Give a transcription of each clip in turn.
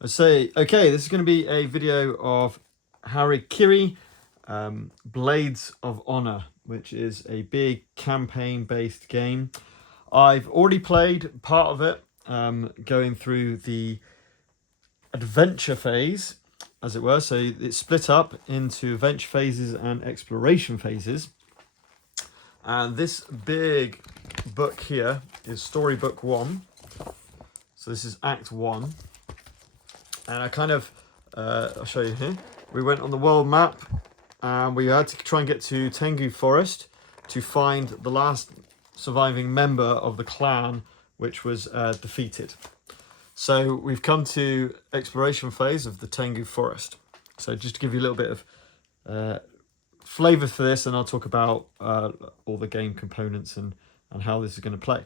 Okay, this is going to be a video of Harakiri, Blades of Honor, which is a big campaign-based game. I've already played part of it, going through the adventure phase, as it were. So it's split up into adventure phases and exploration phases. And this big book here is Storybook 1. So this is Act 1. And I kind of, I'll show you here. We went on the world map and we had to try and get to Tengu Forest to find the last surviving member of the clan which was defeated. So we've come to exploration phase of the Tengu Forest. So just to give you a little bit of flavour for this, and I'll talk about all the game components and how this is going to play.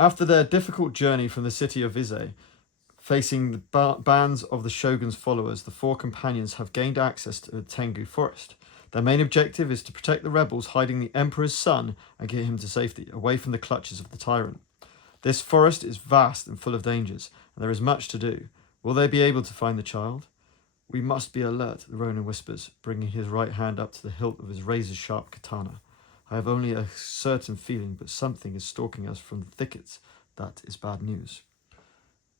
After their difficult journey from the city of Ize, facing the bands of the Shogun's followers, the four companions have gained access to the Tengu Forest. Their main objective is to protect the rebels hiding the Emperor's son and get him to safety, away from the clutches of the tyrant. This forest is vast and full of dangers, and there is much to do. Will they be able to find the child? We must be alert, the Ronin whispers, bringing his right hand up to the hilt of his razor-sharp katana. I have only a certain feeling, but something is stalking us from the thickets. That is bad news.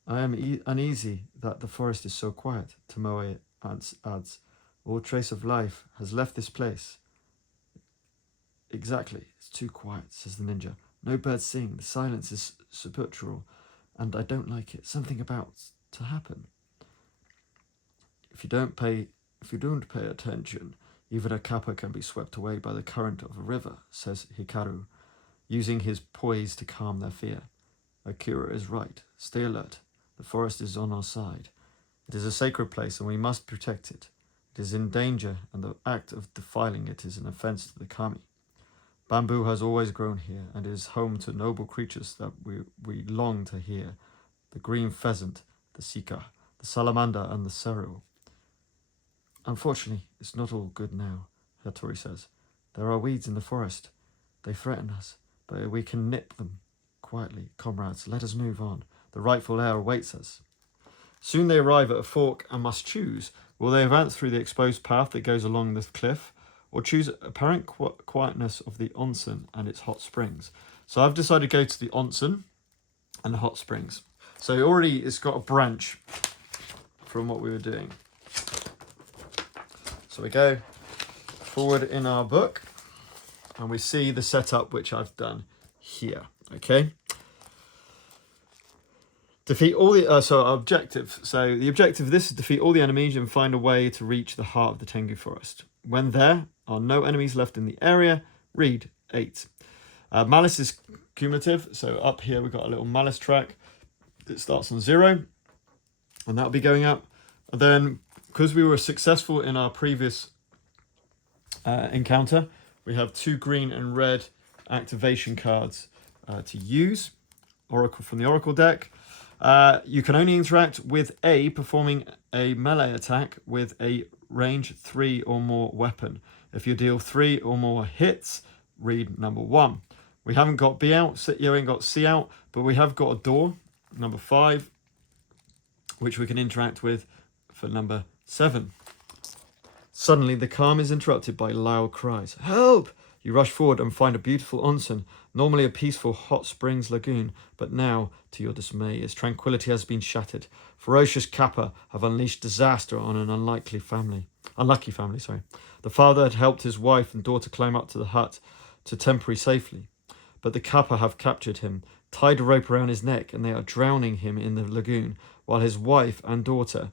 I am uneasy that the forest is so quiet, Tomoe adds. All trace of life has left this place. Exactly, it's too quiet, says the ninja. No birds sing, the silence is sepulchral, and I don't like it. Something about to happen. If you don't pay attention, even a kappa can be swept away by the current of a river, says Hikaru, using his poise to calm their fear. Akira is right. Stay alert. The forest is on our side. It is a sacred place and we must protect it. It is in danger, and the act of defiling it is an offense to the kami. Bamboo has always grown here and is home to noble creatures that we long to hear. The green pheasant, the sika, the salamander and the seru. Unfortunately, it's not all good now, Hattori says. There are weeds in the forest. They threaten us, but we can nip them. Quietly, comrades, let us move on. The rightful heir awaits us. Soon they arrive at a fork and must choose. Will they advance through the exposed path that goes along the cliff, or choose apparent quietness of the onsen and its hot springs? So I've decided to go to the onsen and the hot springs. So already it's got a branch from what we were doing. So we go forward in our book and we see the setup which I've done here. Okay. Defeat all the objective. So the objective of this is defeat all the enemies and find a way to reach the heart of the Tengu Forest. When there are no enemies left in the area, read 8. Malice is cumulative. So up here we've got a little malice track. It starts on 0, and that'll be going up. And then, because we were successful in our previous encounter, we have 2 green and red activation cards to use. Oracle from the Oracle deck. You can only interact with A performing a melee attack with a range 3 or more weapon. If you deal 3 or more hits, read number 1. We haven't got B out, you ain't got C out, but we have got a door, number 5, which we can interact with for number 7. Suddenly, the calm is interrupted by loud cries. Help! You rush forward and find a beautiful onsen, normally a peaceful hot springs lagoon, but now, to your dismay, its tranquility has been shattered. Ferocious kappa have unleashed disaster on an unlucky family. The father had helped his wife and daughter climb up to the hut to temporary safety, but the kappa have captured him, tied a rope around his neck, and they are drowning him in the lagoon, while his wife and daughter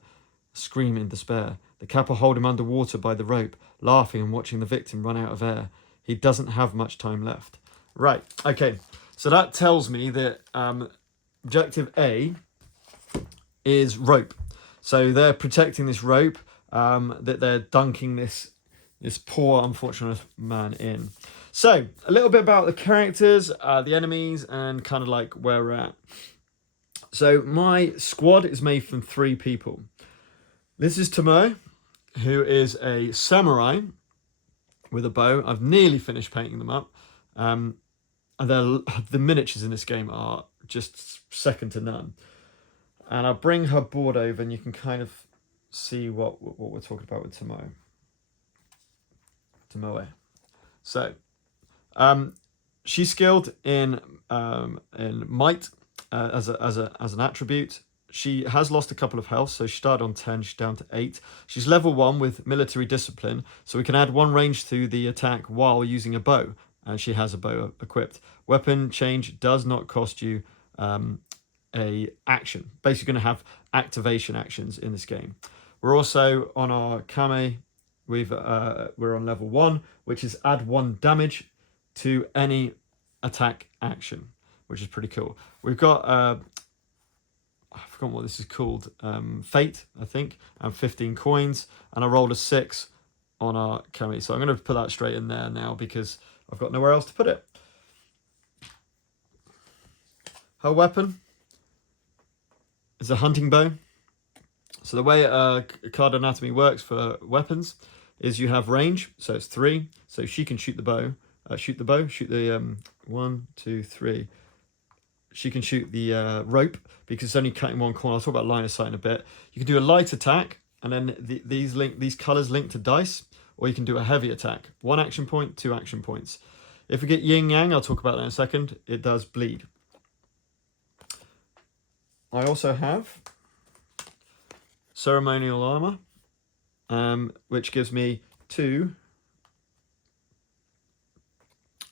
scream in despair. The kappa hold him underwater by the rope, laughing and watching the victim run out of air. He doesn't have much time left. Right, okay. So that tells me that objective A is rope. So they're protecting this rope, that they're dunking this poor, unfortunate man in. So, a little bit about the characters, the enemies, and kind of like where we're at. So, my squad is made from 3 people. This is Tomoe, who is a samurai with a bow. I've nearly finished painting them up. And the miniatures in this game are just second to none. And I'll bring her board over and you can kind of see what we're talking about with Tomoe. So, she's skilled in might as an attribute. She has lost a couple of health, so she started on 10, she's down to 8. She's level 1 with military discipline, so we can add 1 range to the attack while using a bow, and she has a bow equipped. Weapon change does not cost you a action. Basically going to have activation actions in this game. We're also on our Kame, we're on level 1, which is add 1 damage to any attack action, which is pretty cool. We've got I forgot what this is called, Fate, I think, and 15 coins, and I rolled a 6 on our Kami. So I'm going to put that straight in there now because I've got nowhere else to put it. Her weapon is a hunting bow. So the way card anatomy works for weapons is you have range, so it's 3, so she can shoot the bow, shoot the 1, 2, 3. She can shoot the rope because it's only cutting 1 corner. I'll talk about line of sight in a bit. You can do a light attack, and then these colors link to dice, or you can do a heavy attack. 1 action point, 2 action points. If we get yin yang, I'll talk about that in a second. It does bleed. I also have ceremonial armor, which gives me 2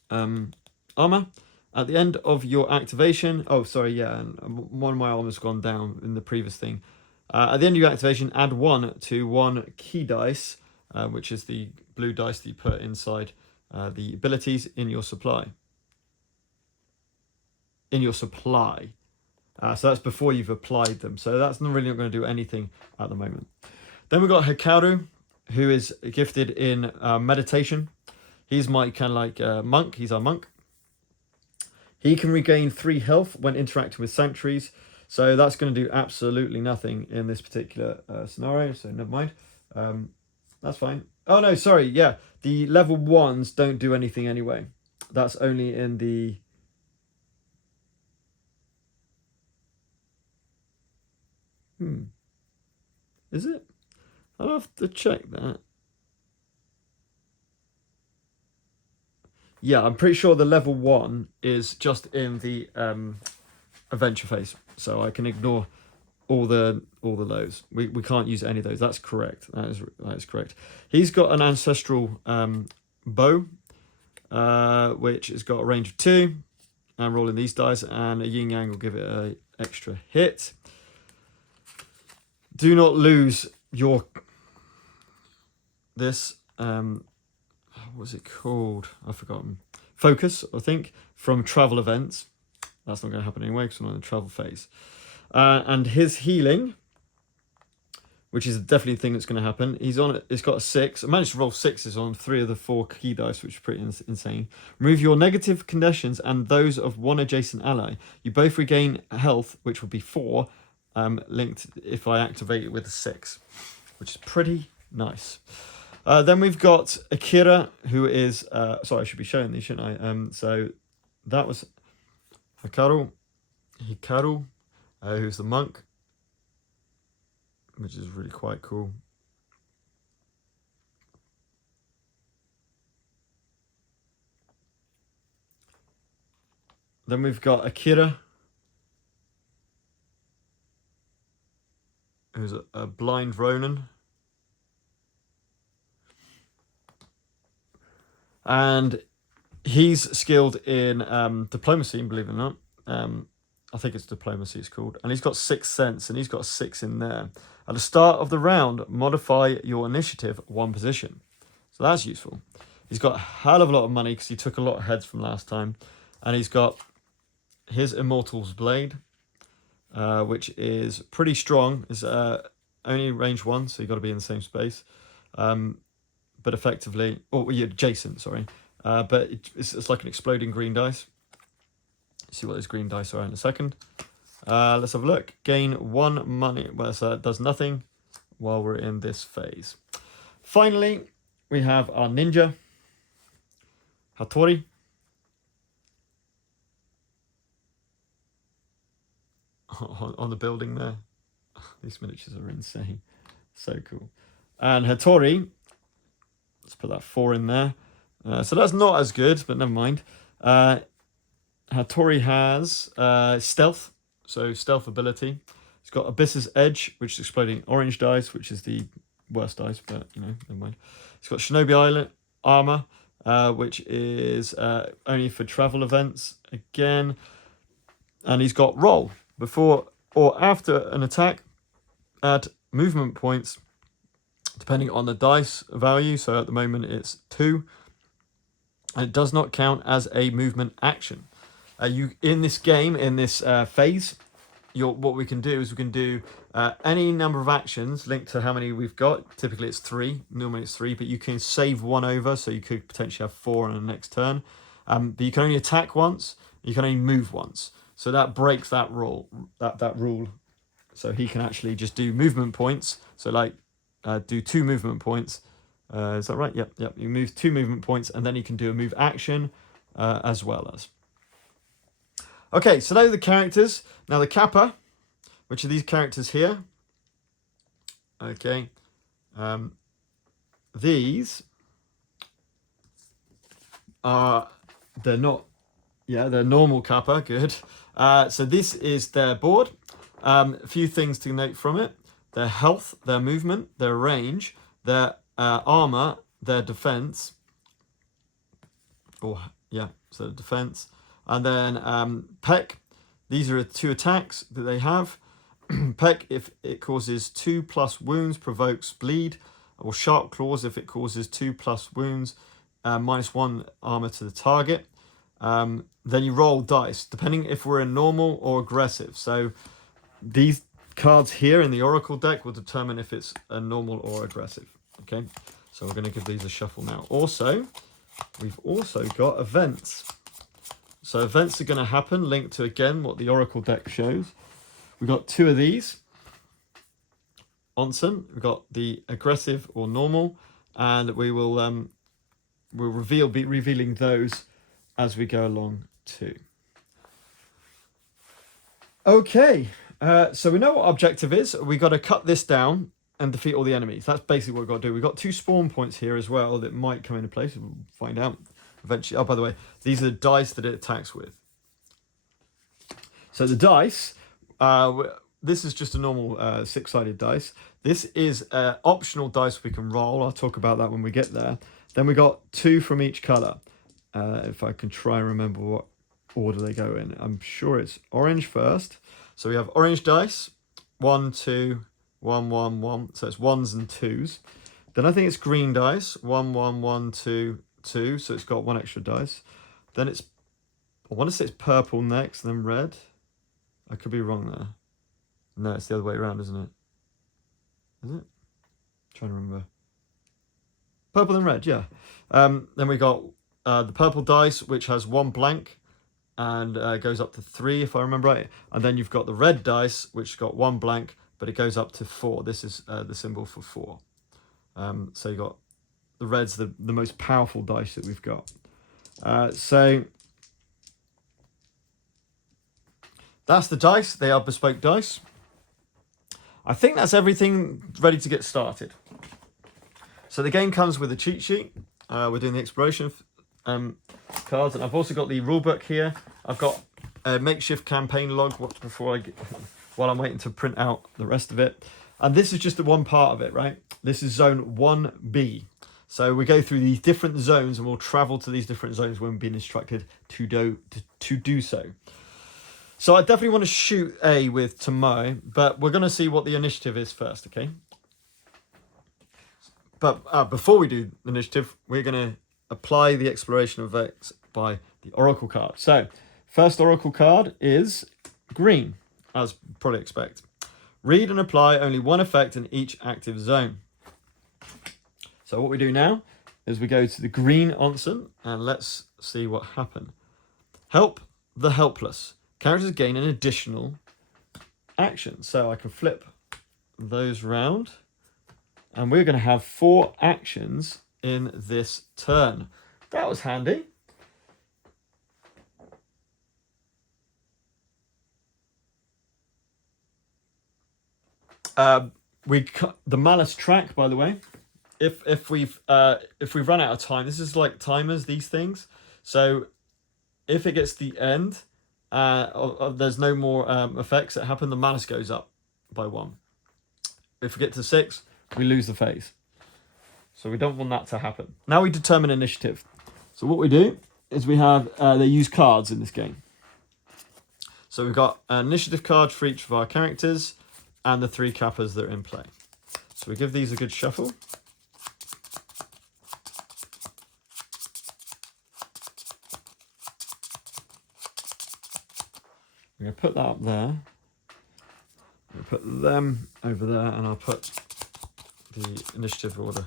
armor. At the end of your activation, and one of my armor's gone down in the previous thing. At the end of your activation, add 1 to 1 key dice, which is the blue dice that you put inside the abilities in your supply. So that's before you've applied them. So that's not really not going to do anything at the moment. Then we've got Hikaru, who is gifted in meditation. He's my kind of like monk. He's our monk. He can regain 3 health when interacting with sanctuaries. So that's going to do absolutely nothing in this particular scenario. So never mind. That's fine. Oh, no, sorry. Yeah, the level 1s don't do anything anyway. That's only in the... Is it? I'll have to check that. Yeah, I'm pretty sure the level 1 is just in the adventure phase, so I can ignore all the lows. We can't use any of those. That's correct. That is correct. He's got an ancestral bow, which has got a range of 2. I'm rolling these dice, and a yin yang will give it an extra hit. Do not lose your what's it called? I've forgotten. Focus, I think, from travel events. That's not going to happen anyway because I'm on the travel phase. And his healing, which is definitely a thing that's going to happen. He's on it. It's got a 6. I managed to roll 6s on 3 of the 4 key dice, which is pretty insane. Remove your negative conditions and those of 1 adjacent ally. You both regain health, which will be 4, linked if I activate it with a 6, which is pretty nice. Then we've got Akira, who is... sorry, I should be showing these, shouldn't I? So that was Hikaru, who's the monk, which is really quite cool. Then we've got Akira, who's a blind Ronin. And he's skilled in diplomacy, believe it or not. I think it's diplomacy it's called. And he's got 6th sense, and he's got a 6 in there. At the start of the round, modify your initiative 1 position. So that's useful. He's got a hell of a lot of money because he took a lot of heads from last time. And he's got his Immortal's Blade, which is pretty strong. It's only range 1, so you've got to be in the same space. But effectively, adjacent, sorry. But it's like an exploding green dice. See what those green dice are in a second. Let's have a look. Gain 1 money. Well, so it does nothing while we're in this phase. Finally, we have our ninja, Hattori. On the building there. These miniatures are insane. So cool. And Hattori, let's put that 4 in there. So that's not as good, but never mind. Hattori has stealth, so stealth ability. It's got Abyss's Edge, which is exploding orange dice, which is the worst dice, but you know, never mind. It's got Shinobi Island armor, which is only for travel events again. And he's got roll. Before or after an attack, add movement points depending on the dice value. So at the moment it's 2. And it does not count as a movement action. You in this game, in this phase, what we can do is we can do any number of actions linked to how many we've got. Typically it's 3, normally it's 3, but you can save 1 over, so you could potentially have 4 on the next turn. But you can only attack once, you can only move once. So that breaks that rule. That rule. So he can actually just do movement points. So like do 2 movement points. Is that right? Yep. You move 2 movement points, and then you can do a move action as well as. Okay, so those are the characters. Now the Kappa, which are these characters here. Okay. These are, they're not, yeah, they're normal Kappa, good. So this is their board. A few things to note from it. Their health, their movement, their range, their armor, their defense. Oh, yeah, so defense. And then Peck. These are 2 attacks that they have. Peck, if it causes 2+ wounds, provokes bleed. Or Sharp Claws, if it causes 2+ wounds, -1 armor to the target. Then you roll dice, depending if we're in normal or aggressive. So these cards here in the Oracle deck will determine if it's a normal or aggressive. Okay, so we're going to give these a shuffle now. Also, we've also got events. So events are going to happen, linked to, again, what the Oracle deck shows. We've got 2 of these. Onsen, we've got the aggressive or normal, and we will we'll be revealing those as we go along too. Okay, so we know what our objective is. We've got to cut this down and defeat all the enemies. That's basically what we've got to do. We've got 2 spawn points here as well that might come into place. We'll find out eventually. Oh, by the way, these are the dice that it attacks with. So the dice, this is just a normal 6-sided dice. This is optional dice we can roll. I'll talk about that when we get there. Then we got 2 from each color. If I can try and remember what order they go in. I'm sure it's orange first. So we have orange dice, 1, 2, 1, 1, 1. So it's 1s and 2s. Then I think it's green dice, 1, 1, 1, 2, 2. So it's got 1 extra dice. Then it's, I want to say it's purple next, then red. I could be wrong there. No, it's the other way around, isn't it? Is it? I'm trying to remember. Purple and red, yeah. Then we got the purple dice, which has 1 blank and goes up to 3, if I remember right. And then you've got the red dice, which got 1 blank, but it goes up to 4. This is the symbol for 4. So you got the red's the most powerful dice that we've got. So that's the dice. They are bespoke dice. I think that's everything ready to get started. So the game comes with a cheat sheet. We're doing the exploration cards, and I've also got the rulebook here. I've got a makeshift campaign log while I'm waiting to print out the rest of it. And this is just the one part of it, right? This is zone 1B. So we go through these different zones, and we'll travel to these different zones when we've been instructed to do so. So I definitely want to shoot A with Tomoe, but we're going to see what the initiative is first, okay? But before we do the initiative, we're going to apply the exploration effects by the Oracle card. So, first Oracle card is green, as probably expect. Read and apply only 1 effect in each active zone. So what we do now is we go to the green onsen, and let's see what happened. Help the helpless. Characters gain an additional action. So I can flip those round. And we're going to have 4 actions in this turn. That was handy. The malice track, by the way. If we've run out of time, this is like timers, these things. So if it gets to the end, there's no more effects that happen, the malice goes up by 1. If we get to 6, we lose the phase. So we don't want that to happen. Now we determine initiative. So what we do is we have, they use cards in this game. So we've got an initiative card for each of our characters and the 3 kappas that are in play. So we give these a good shuffle. I'm going to put that up there. I'm going to put them over there, and I'll put the initiative order.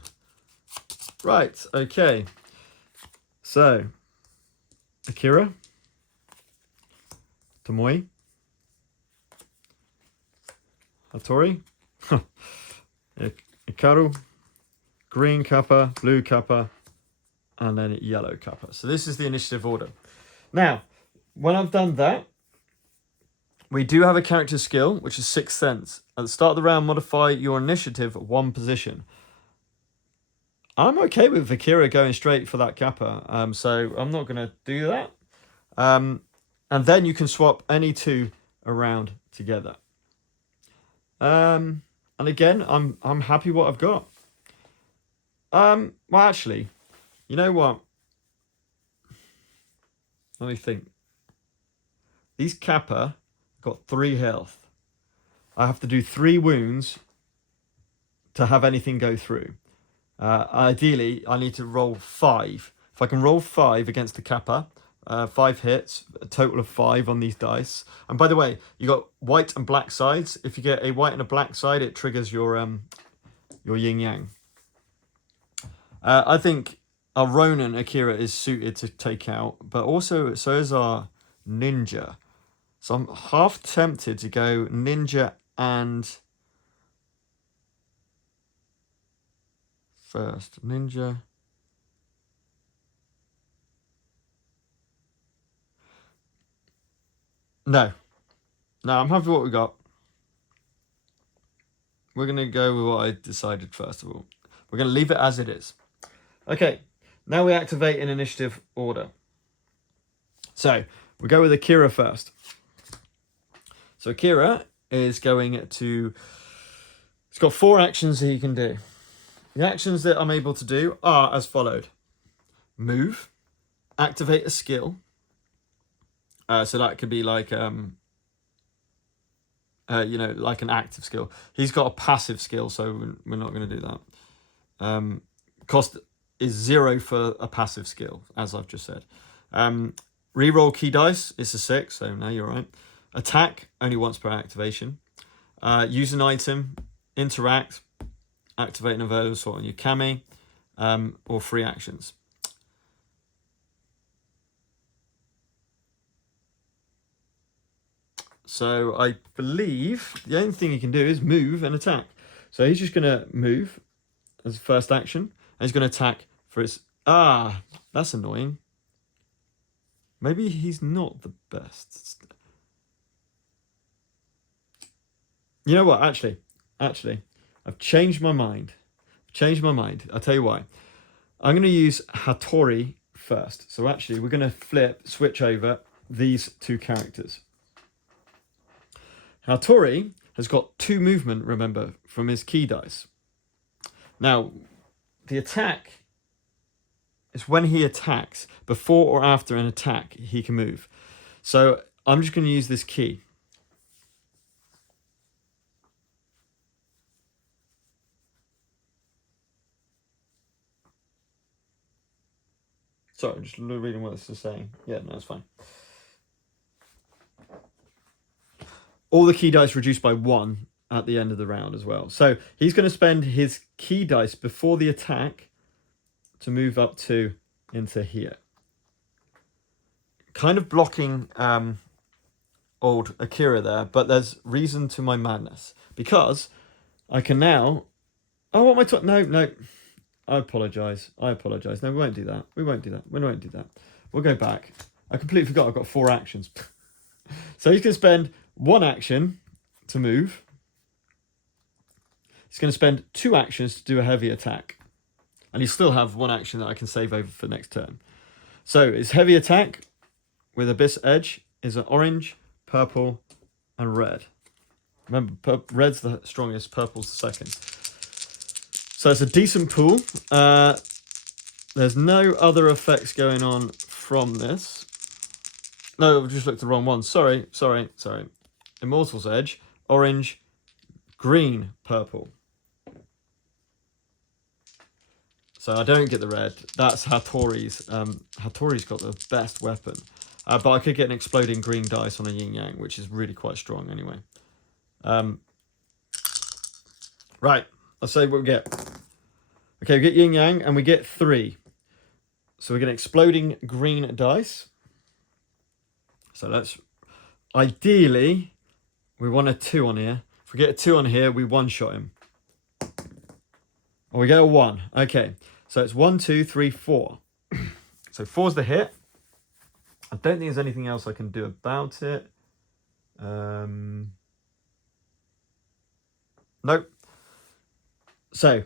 Right, okay. So, Akira, Tomoe, Hattori, Ikaru, green kappa, blue kappa, and then yellow kappa. So this is the initiative order. Now, when I've done that, we do have a character skill, which is 6th Sense. At the start of the round, modify your initiative 1 position. I'm okay with Akira going straight for that kappa, so I'm not going to do that. And then you can swap any 2 around together. And again, I'm happy what I've got. Well, actually, you know what? Let me think. These kappa got 3 health. I have to do 3 wounds to have anything go through. Ideally, I need to roll 5. If I can roll 5 against the kappa, 5 hits, a total of 5 on these dice. And by the way, you got white and black sides. If you get a white and a black side, it triggers your yin yang. I think our Ronin Akira is suited to take out, but also so is our ninja. So I'm half tempted to go ninja and first ninja. No, I'm happy with what we got. We're going to go with what I decided first of all. We're going to leave it as it is. Okay, now we activate in initiative order. So we go with Akira first. So Akira is going to... It's got 4 actions that he can do. The actions that I'm able to do are as followed. Move, activate a skill. So that could be like, like an active skill. He's got a passive skill, so we're not going to do that. Cost is 0 for a passive skill, as I've just said. Reroll key dice, it's a 6, so no, you're right. Attack, only once per activation. Use an item, interact, activate an available slot on your kami, or 3 actions. So I believe the only thing he can do is move and attack. So he's just going to move as first action, and he's going to attack for his... that's annoying. Maybe he's not the best. You know what? Actually, I've changed my mind. I'll tell you why. I'm going to use Hattori first. So actually, we're going to switch over these 2 characters. Hattori has got 2 movement, remember, from his key dice. Now, the attack is when he attacks. Before or after an attack, he can move. So I'm just going to use this key. Sorry, I'm just reading what this is saying. Yeah, no, it's fine. All the key dice reduced by 1 at the end of the round as well. So he's going to spend his key dice before the attack to move up 2 into here. Kind of blocking old Akira there, but there's reason to my madness. Because I can now... Oh, what am I talking... No. I apologise. No, we won't do that. We'll go back. I completely forgot I've got 4 actions. So he's going to spend 1 action to move. He's going to spend 2 actions to do a heavy attack. And he still have 1 action that I can save over for next turn. So his heavy attack with Abyss Edge is an orange, purple, and red. Remember, red's the strongest, purple's the second. So it's a decent pool. There's no other effects going on from this. No, I've just looked at the wrong one. Sorry. Immortal's Edge, orange, green, purple. So I don't get the red. That's Hattori's. Hattori's got the best weapon. But I could get an exploding green dice on a yin yang, which is really quite strong anyway. Right, let's say what we get. Okay, we get yin yang and we get 3. So we get an exploding green dice. So let's, ideally, we want a 2 on here. If we get a 2 on here, we one-shot him. Or we get a 1. Okay, so it's 1, 2, 3, 4. So 4's the hit. I don't think there's anything else I can do about it. Nope. So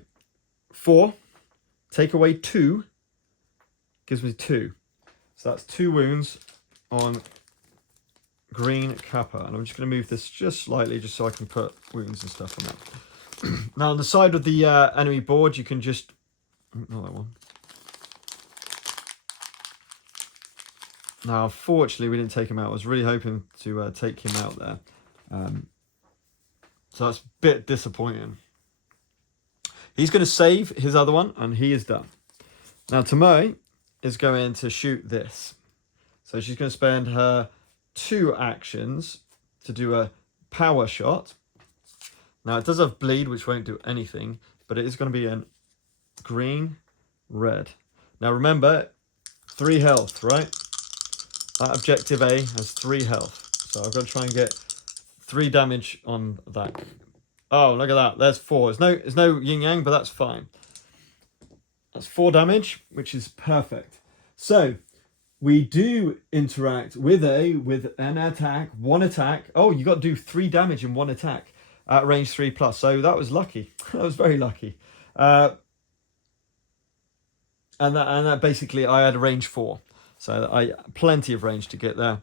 4, take away 2, gives me 2. So that's 2 wounds on green Kappa. And I'm just going to move this just slightly just so I can put wounds and stuff on that. Now on the side of the enemy board, you can just... Not that one. Now, unfortunately, we didn't take him out. I was really hoping to take him out there. So that's a bit disappointing. He's going to save his other one, and he is done. Now, Tomoe is going to shoot this. So she's going to spend her 2 actions to do a power shot. Now, it does have bleed, which won't do anything, but it is going to be an green, red. Now, remember, 3 health, right? That objective A has 3 health. So I've got to try and get 3 damage on that. Oh, look at that. There's 4. There's no yin yang, but that's fine. That's 4 damage, which is perfect. So we do interact with an attack, 1 attack. Oh, you got to do 3 damage in 1 attack at range 3+. So that was lucky. That was very lucky. And that basically I had a range 4. So I plenty of range to get there.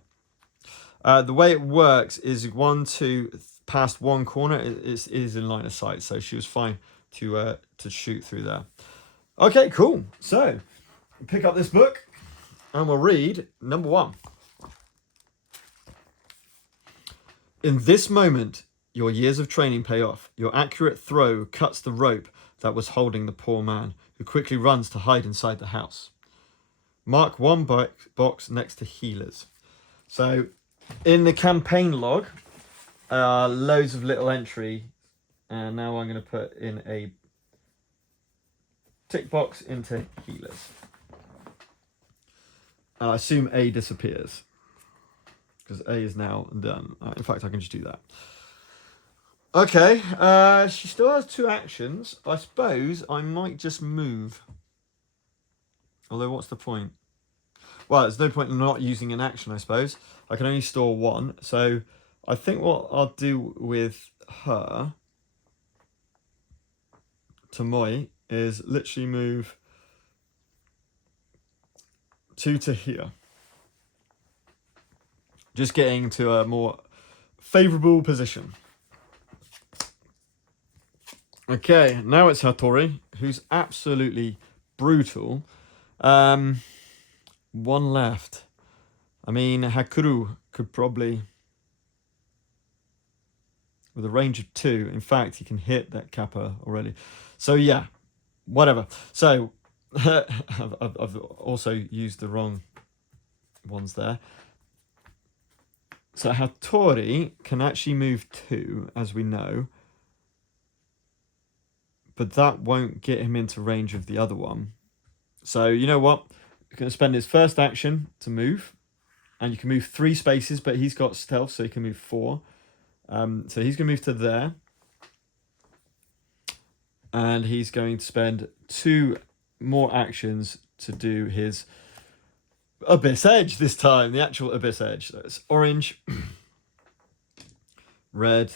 The way it works is 1, 2, past 1 corner is in line of sight. So she was fine to shoot through there. Okay, cool. So pick up this book and we'll read number 1. In this moment, your years of training pay off. Your accurate throw cuts the rope that was holding the poor man, who quickly runs to hide inside the house. Mark 1 box next to healers. So in the campaign log, loads of little entry. And now I'm going to put in a tick box into healers. I assume A disappears, because A is now done. In fact, I can just do that. Okay, she still has 2 actions. I suppose I might just move. Although, what's the point? Well, there's no point in not using an action, I suppose. I can only store 1. So I think what I'll do with her, Tomoe, is literally move 2 to here. Just getting to a more favourable position. Okay, now it's Hattori, who's absolutely brutal. 1 left. I mean, Hakuru could probably, with a range of 2, in fact, he can hit that Kappa already. So yeah, whatever. So I've also used the wrong ones there. So Hattori can actually move 2, as we know. But that won't get him into range of the other one. So you know what? He's going to spend his first action to move. And you can move 3 spaces, but he's got stealth, so he can move 4. So he's going to move to there. And he's going to spend 2 more actions to do his Abyss Edge this time. The actual Abyss Edge. So it's orange, red,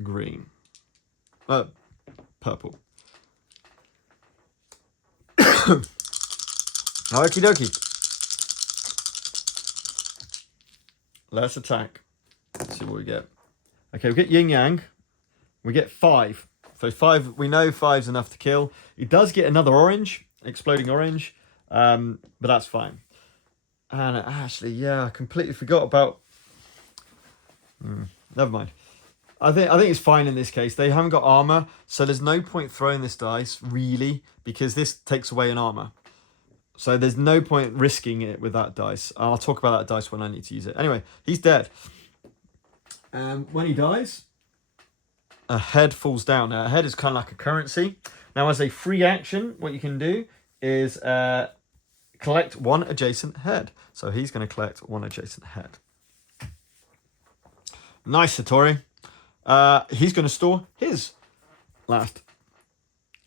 green. purple. Okie dokie. Let's attack. Let's see what we get. Okay, we get yin yang. We get 5. So 5, we know 5's enough to kill. He does get another orange, exploding orange, but that's fine. And actually, yeah, I completely forgot about. Never mind. I think it's fine in this case. They haven't got armor, so there's no point throwing this dice really, because this takes away an armor. So there's no point risking it with that dice. I'll talk about that dice when I need to use it. Anyway, he's dead. When he dies, a head falls down. Now, a head is kind of like a currency. Now, as a free action, what you can do is collect 1 adjacent head. So he's going to collect 1 adjacent head. Nice, Hattori. He's going to store his last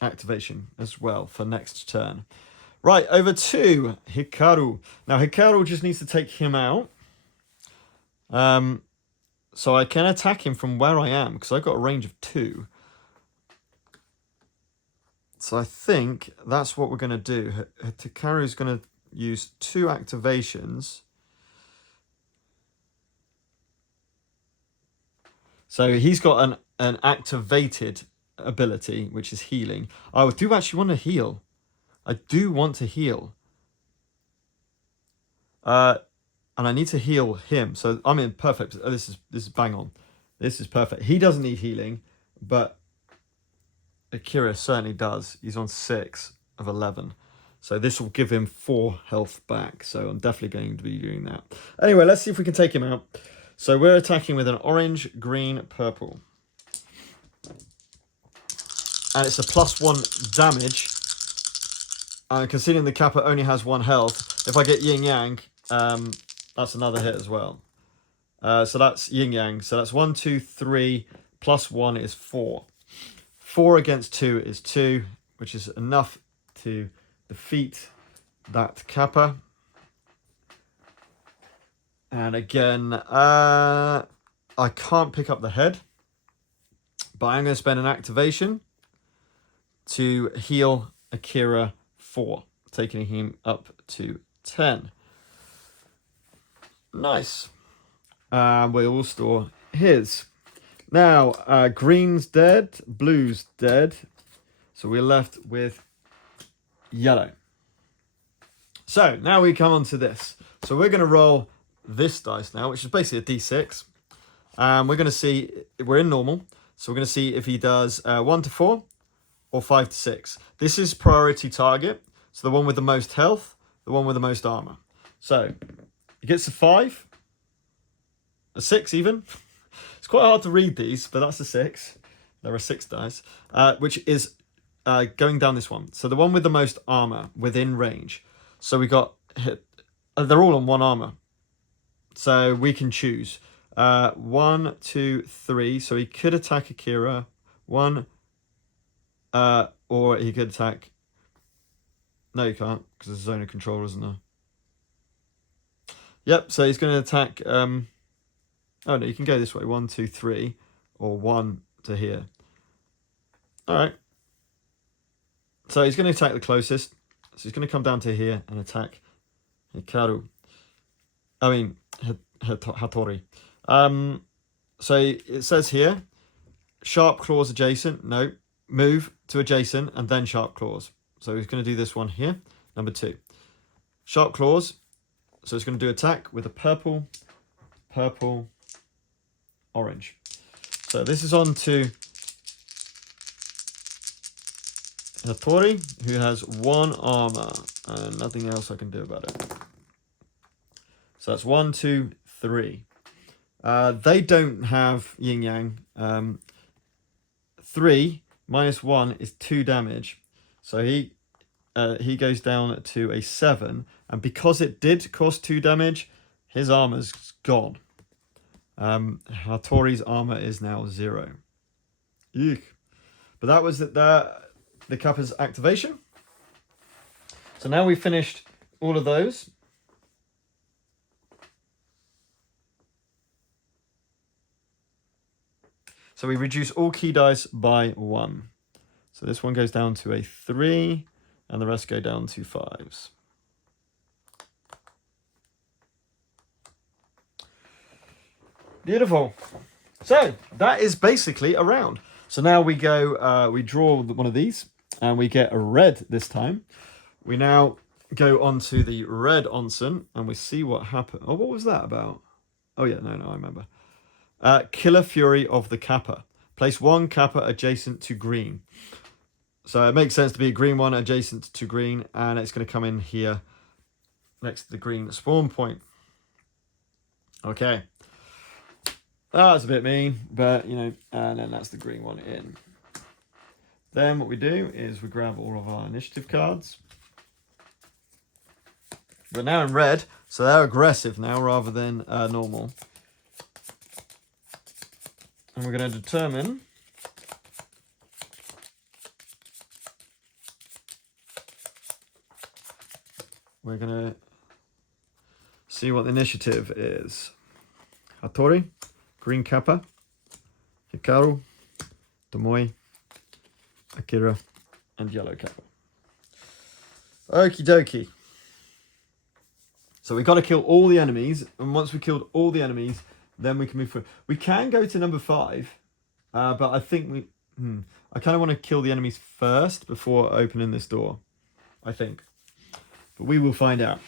activation as well for next turn. Right, over to Hikaru. Now, Hikaru just needs to take him out. So I can attack him from where I am, because I've got a range of 2. So I think that's what we're going to do. Hikaru's going to use 2 activations. So he's got an activated ability, which is healing. I do actually want to heal. I do want to heal. And I need to heal him. So I'm in perfect. Oh, this is bang on. This is perfect. He doesn't need healing, but Akira certainly does. He's on 6 of 11. So this will give him 4 health back. So I'm definitely going to be doing that. Anyway, let's see if we can take him out. So we're attacking with an orange, green, purple. And it's a +1 damage. Considering the Kappa only has 1 health, if I get yin yang, that's another hit as well. So that's yin yang. So that's 1, 2, 3, +1 is 4. 4 against 2 is 2, which is enough to defeat that Kappa. And again, I can't pick up the head, but I'm going to spend an activation to heal Akira 4, taking him up to 10. Nice. We will store his. Now, green's dead, blue's dead, so we're left with yellow. So now we come on to this. So we're going to roll this dice now, which is basically a d6. We're going to see, we're in normal, so we're going to see if he does 1 to 4 or 5 to 6. This is priority target, so the one with the most health, the one with the most armor. So he gets a 5, a 6 even. It's quite hard to read these, but that's a 6. There are 6 dice, which is going down this one. So the one with the most armor within range. So we got hit. They're all on 1 armor. So we can choose 1, 2, 3. So he could attack Akira 1, or he could attack. No, he can't, because there's a zone of control, isn't there? Yep. So he's going to attack. Oh no, you can go this way. 1, 2, 3, or 1 to here. All right. So he's going to attack the closest. So he's going to come down to here and attack Hikaru. I mean, Hattori. So it says here, sharp claws adjacent. No, move to adjacent and then sharp claws. So he's going to do this one here, number 2. Sharp claws. So it's going to do attack with a purple, orange. So this is on to Hattori, who has 1 armor and nothing else I can do about it. So that's 1, 2, 3. They don't have yin yang. 3 minus 1 is 2 damage. So he goes down to a 7. And because it did cost 2 damage, his armor's gone. Hattori's armor is now 0. Eek. But that was the Kappa's activation. So now we've finished all of those. So we reduce all key dice by 1. So this one goes down to a 3, and the rest go down to 5s. Beautiful. So that is basically a round. So now we go, we draw one of these, and we get a red this time. We now go on to the red onsen, and we see what happened. Oh, what was that about? Oh yeah, no, I remember. Killer Fury of the Kappa. Place 1 Kappa adjacent to green. So it makes sense to be a green one adjacent to green, and it's going to come in here next to the green spawn point. Okay. That's a bit mean, but, you know, and then that's the green one in. Then what we do is we grab all of our initiative cards. We're now in red, so they're aggressive now rather than normal. And we're going to determine we're going to see what the initiative is. Hattori, green Kappa, Hikaru, Tomoe, Akira, and yellow Kappa. Okie dokie. So we got to kill all the enemies, and once we killed all the enemies, then we can move forward. We can go to number 5, but I think I kind of want to kill the enemies first before opening this door, I think. But we will find out.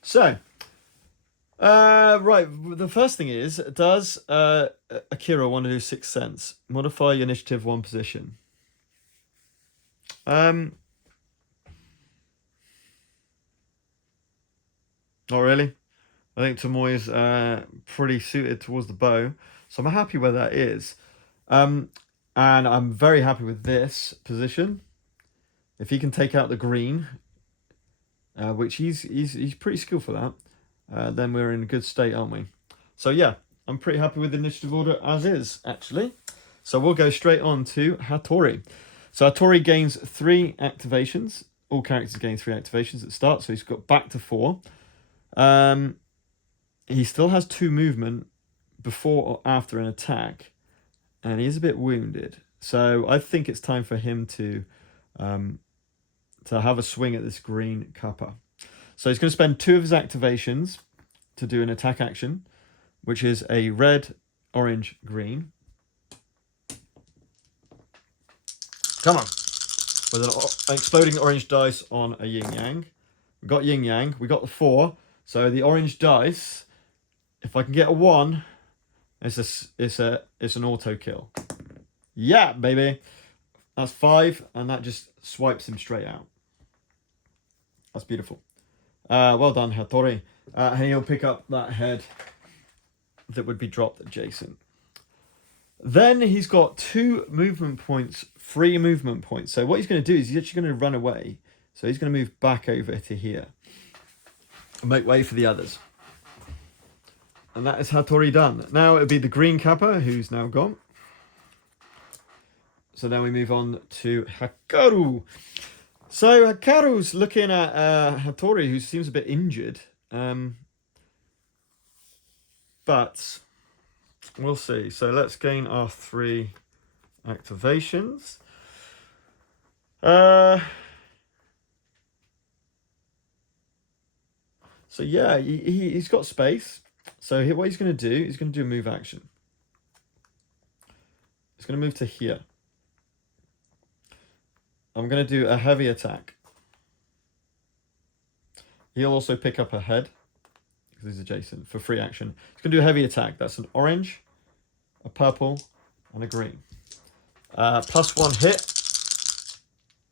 So, right, the first thing is, does Akira want to do 6th Sense? Modify your initiative 1 position. Not really. I think Tomoe's pretty suited towards the bow, so I'm happy where that is. And I'm very happy with this position. If he can take out the green, which he's pretty skilled for that, then we're in a good state, aren't we? So yeah, I'm pretty happy with the initiative order as is, actually. So we'll go straight on to Hattori. So Hattori gains 3 activations. All characters gain 3 activations at the start, so he's got back to 4. He still has 2 movement before or after an attack, and he is a bit wounded. So I think it's time for him to have a swing at this green Kappa. So he's going to spend 2 of his activations to do an attack action, which is a red, orange, green. Come on. With an exploding orange dice on a yin-yang. We got yin-yang. We got the 4. So the orange dice, if I can get a 1, it's an auto kill. Yeah, baby. That's 5, and that just swipes him straight out. That's beautiful. Well done, Hattori. And he'll pick up that head that would be dropped adjacent. Then he's got 2 movement points, 3 movement points. So what he's going to do is he's actually going to run away. So he's going to move back over to here and make way for the others. And that is Hattori done. Now it'll be the green Kappa, who's now gone. So now we move on to Hikaru. So Hikaru's looking at Hattori, who seems a bit injured. But we'll see. So let's gain our 3 activations. So yeah, he's got space. So what he's going to do, he's going to do a move action. He's going to move to here. I'm going to do a heavy attack. He'll also pick up a head, because he's adjacent, for free action. He's going to do a heavy attack. That's an orange, a purple, and a green. +1 hit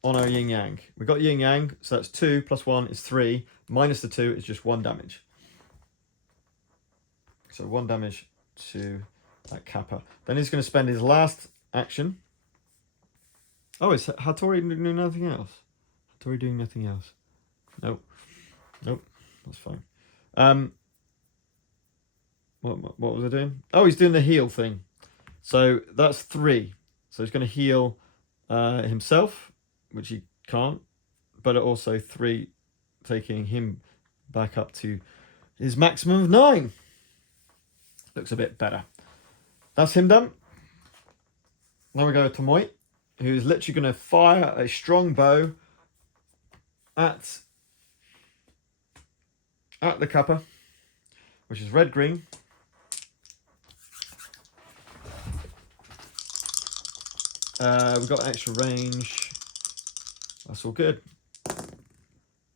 on our yin-yang. We got yin-yang, so that's 2, +1 is 3, minus the 2 is just 1 damage. So 1 damage to that Kappa. Then he's going to spend his last action. Oh, is Hattori doing nothing else? Hattori doing nothing else? Nope. Nope. That's fine. What was I doing? Oh, he's doing the heal thing. So that's 3. So he's going to heal himself, which he can't. But also 3 taking him back up to his maximum of 9. Looks a bit better. That's him done. Now we go to Tomoe, who's literally going to fire a strong bow at the Kappa, which is red-green. We've got extra range. That's all good.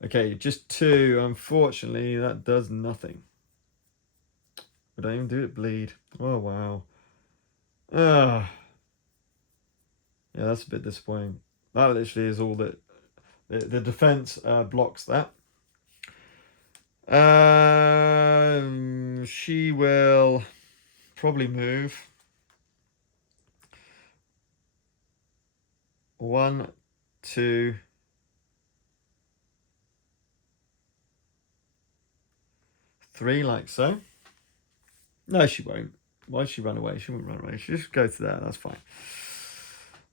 Okay, just 2. Unfortunately, that does nothing. We don't even do it bleed. Oh, wow. Yeah, that's a bit disappointing. That literally is all that... The defense blocks that. She will probably move. 1, 2... 3, like so. No, she won't. Why'd she run away? She won't run away. She'll just go to there. That's fine.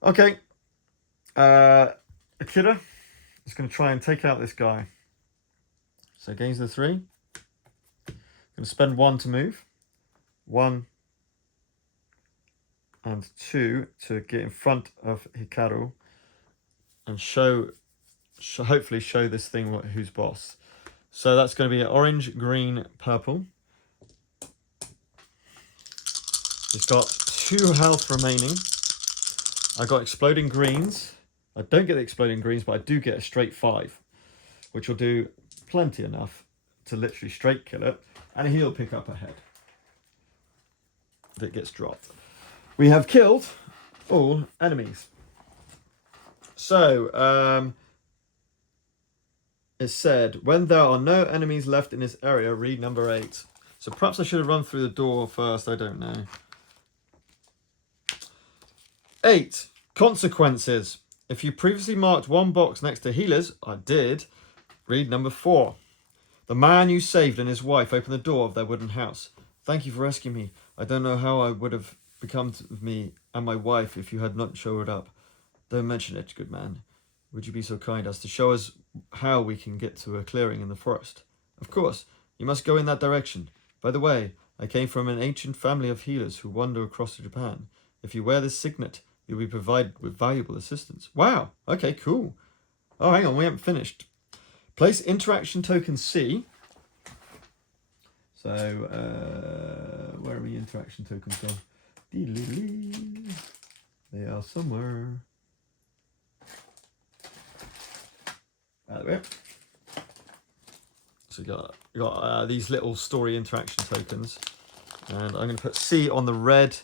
Okay. Akira is going to try and take out this guy. So gains the 3. Going to spend 1 to move. 1 and 2 to get in front of Hikaru and hopefully show this thing who's boss. So that's going to be orange, green, purple. He's got 2 health remaining. I got exploding greens. I don't get the exploding greens, but I do get a straight 5, which will do plenty enough to literally straight kill it. And he'll pick up a head that gets dropped. We have killed all enemies. So, it said, when there are no enemies left in this area, read number 8. So perhaps I should have run through the door first, I don't know. 8. Consequences. If you previously marked 1 box next to healers, I did, read number 4. The man you saved and his wife opened the door of their wooden house. Thank you for rescuing me. I don't know how I would have become of me and my wife if you had not showed up. Don't mention it, good man. Would you be so kind as to show us how we can get to a clearing in the forest? Of course, you must go in that direction. By the way, I came from an ancient family of healers who wander across to Japan. If you wear this signet, you'll be provided with valuable assistance. Wow, okay, cool. Oh, hang on, we haven't finished. Place interaction token C. So, where are we interaction tokens gone? They are somewhere. There we go. So you got these little story interaction tokens, and I'm going to put C on the red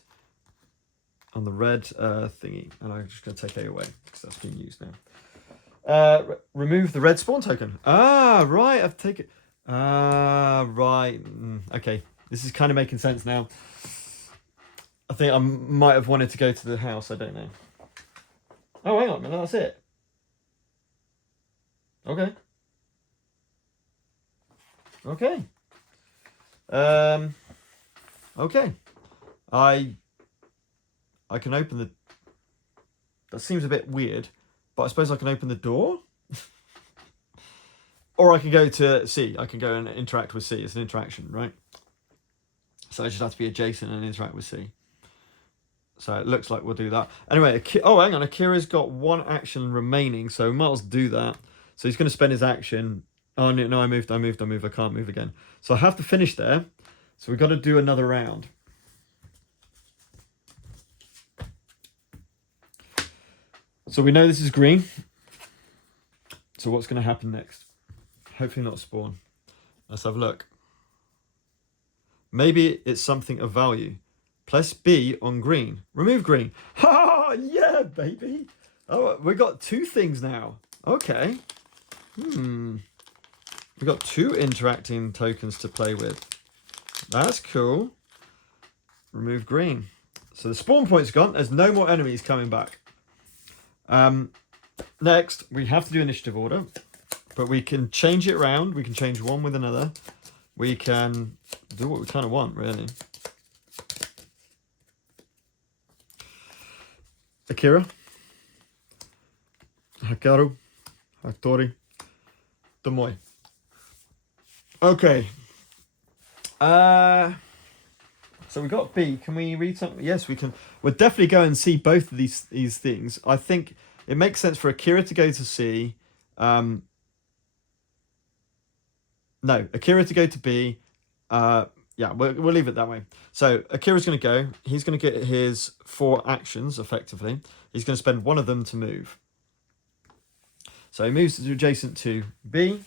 thingy, and I'm just going to take A away because that's being used now. Remove the red spawn token. Ah, right. I've taken. Ah, right. Okay, this is kind of making sense now. I think I might have wanted to go to the house. I don't know. Oh, hang on a minute. That's it. Okay. Okay. Okay. I can open the... That seems a bit weird, but I suppose I can open the door? Or I can go to C. I can go and interact with C. It's an interaction, right? So I just have to be adjacent and interact with C. So it looks like we'll do that. Anyway, oh, hang on. Akira's got 1 action remaining, so we might as well do that. So he's going to spend his action. Oh, no, I moved. I can't move again. So I have to finish there. So we've got to do another round. So we know this is green. So what's going to happen next? Hopefully not spawn. Let's have a look. Maybe it's something of value. Press B on green. Remove green. Ha! Yeah, baby. Oh, we got 2 things now. Okay. We've got 2 interacting tokens to play with. That's cool. Remove green. So the spawn point's gone. There's no more enemies coming back. Next, we have to do initiative order. But we can change it around. We can change one with another. We can do what we kind of want, really. Akira. Hikaru. Hattori. Tomoe. Okay. So we got B. Can we read something? Yes, we can. We'll definitely go and see both of these things. I think it makes sense for Akira to go to C. No, Akira to go to B. Yeah, we'll leave it that way. So Akira's going to go. He's going to get his 4 actions effectively. He's going to spend one of them to move. So he moves to adjacent to B.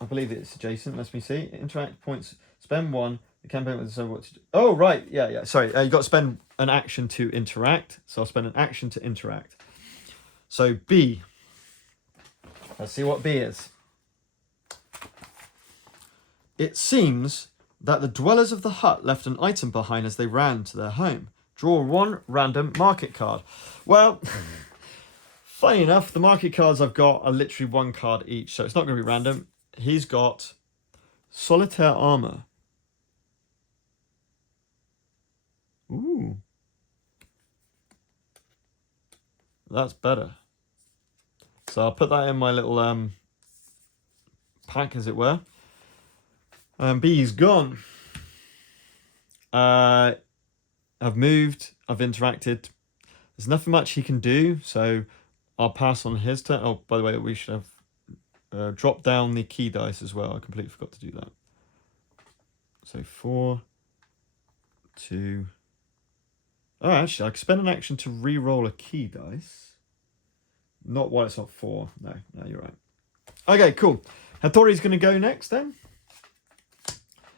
I believe it's adjacent. Let me see. Interact points. Spend 1. The campaign with so what to do. Oh right, yeah. Sorry, you got to spend an action to interact. So I'll spend an action to interact. So B. Let's see what B is. It seems that the dwellers of the hut left an item behind as they ran to their home. Draw 1 random market card. Well, funny enough, the market cards I've got are literally 1 card each, so it's not going to be random. He's got solitaire armor. Ooh. That's better. So I'll put that in my little pack, as it were. B's gone. I've moved. I've interacted. There's nothing much he can do, so I'll pass on his turn. Oh, by the way, we should have dropped down the key dice as well. I completely forgot to do that. So 4, 2. Oh, actually, I can spend an action to re-roll a key dice. Not while it's not 4. No, you're right. Okay, cool. Hattori's going to go next then.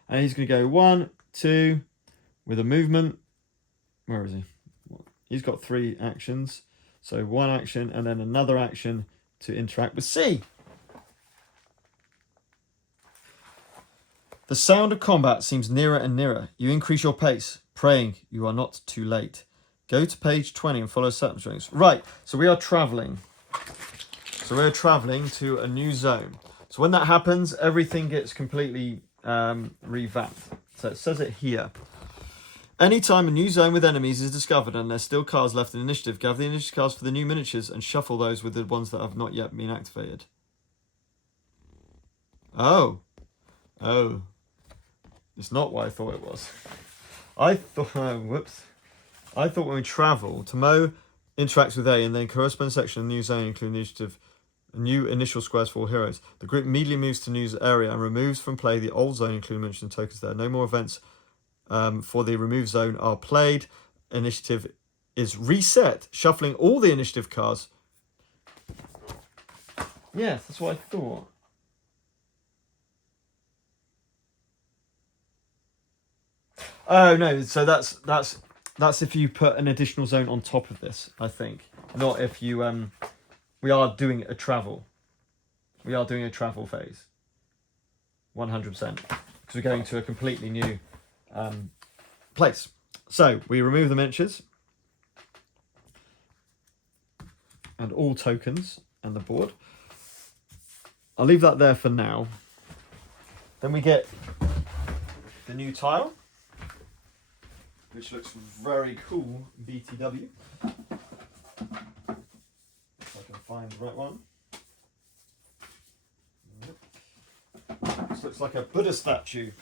And he's going to go 1, 2, with a movement. Where is he? He's got 3 actions. So 1 action and then another action to interact with C. The sound of combat seems nearer and nearer. You increase your pace, praying you are not too late. Go to page 20 and follow set strings. Right, so we are travelling. So we're travelling to a new zone. So when that happens, everything gets completely revamped. So it says it here. Anytime a new zone with enemies is discovered and there's still cards left in initiative, gather the initiative cards for the new miniatures and shuffle those with the ones that have not yet been activated. Oh. It's not what I thought it was. I thought, whoops. I thought when we travel, Tomo interacts with A and then corresponding section of the new zone include initiative, new initial squares for all heroes. The group immediately moves to new area and removes from play the old zone, including mentioned tokens there. No more events for the removed zone are played. Initiative is reset, shuffling all the initiative cards. Yes, that's what I thought. Oh no, so that's if you put an additional zone on top of this, I think. Not if you we are doing a travel. We are doing a travel phase. 100%. Because we're going to a completely new place. So we remove the miniatures and all tokens and the board. I'll leave that there for now. Then we get the new tile, which looks very cool, BTW. If I can find the right one. This looks like a Buddha statue.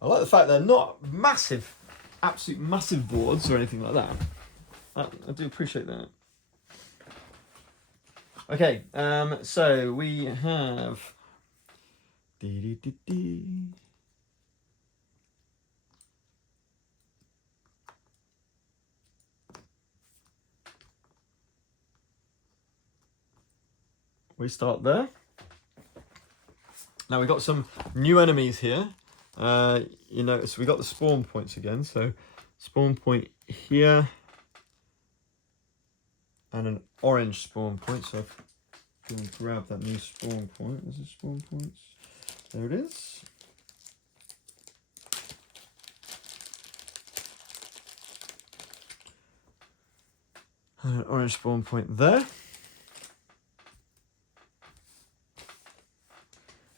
I like the fact they're not massive, absolute massive boards or anything like that. I do appreciate that. Okay, so we have we start there. Now we've got some new enemies here. You know, so we got the spawn points again. So spawn point here and an orange spawn point. So I'm going to grab that new spawn point. Is it spawn points? There it is. And an orange spawn point there.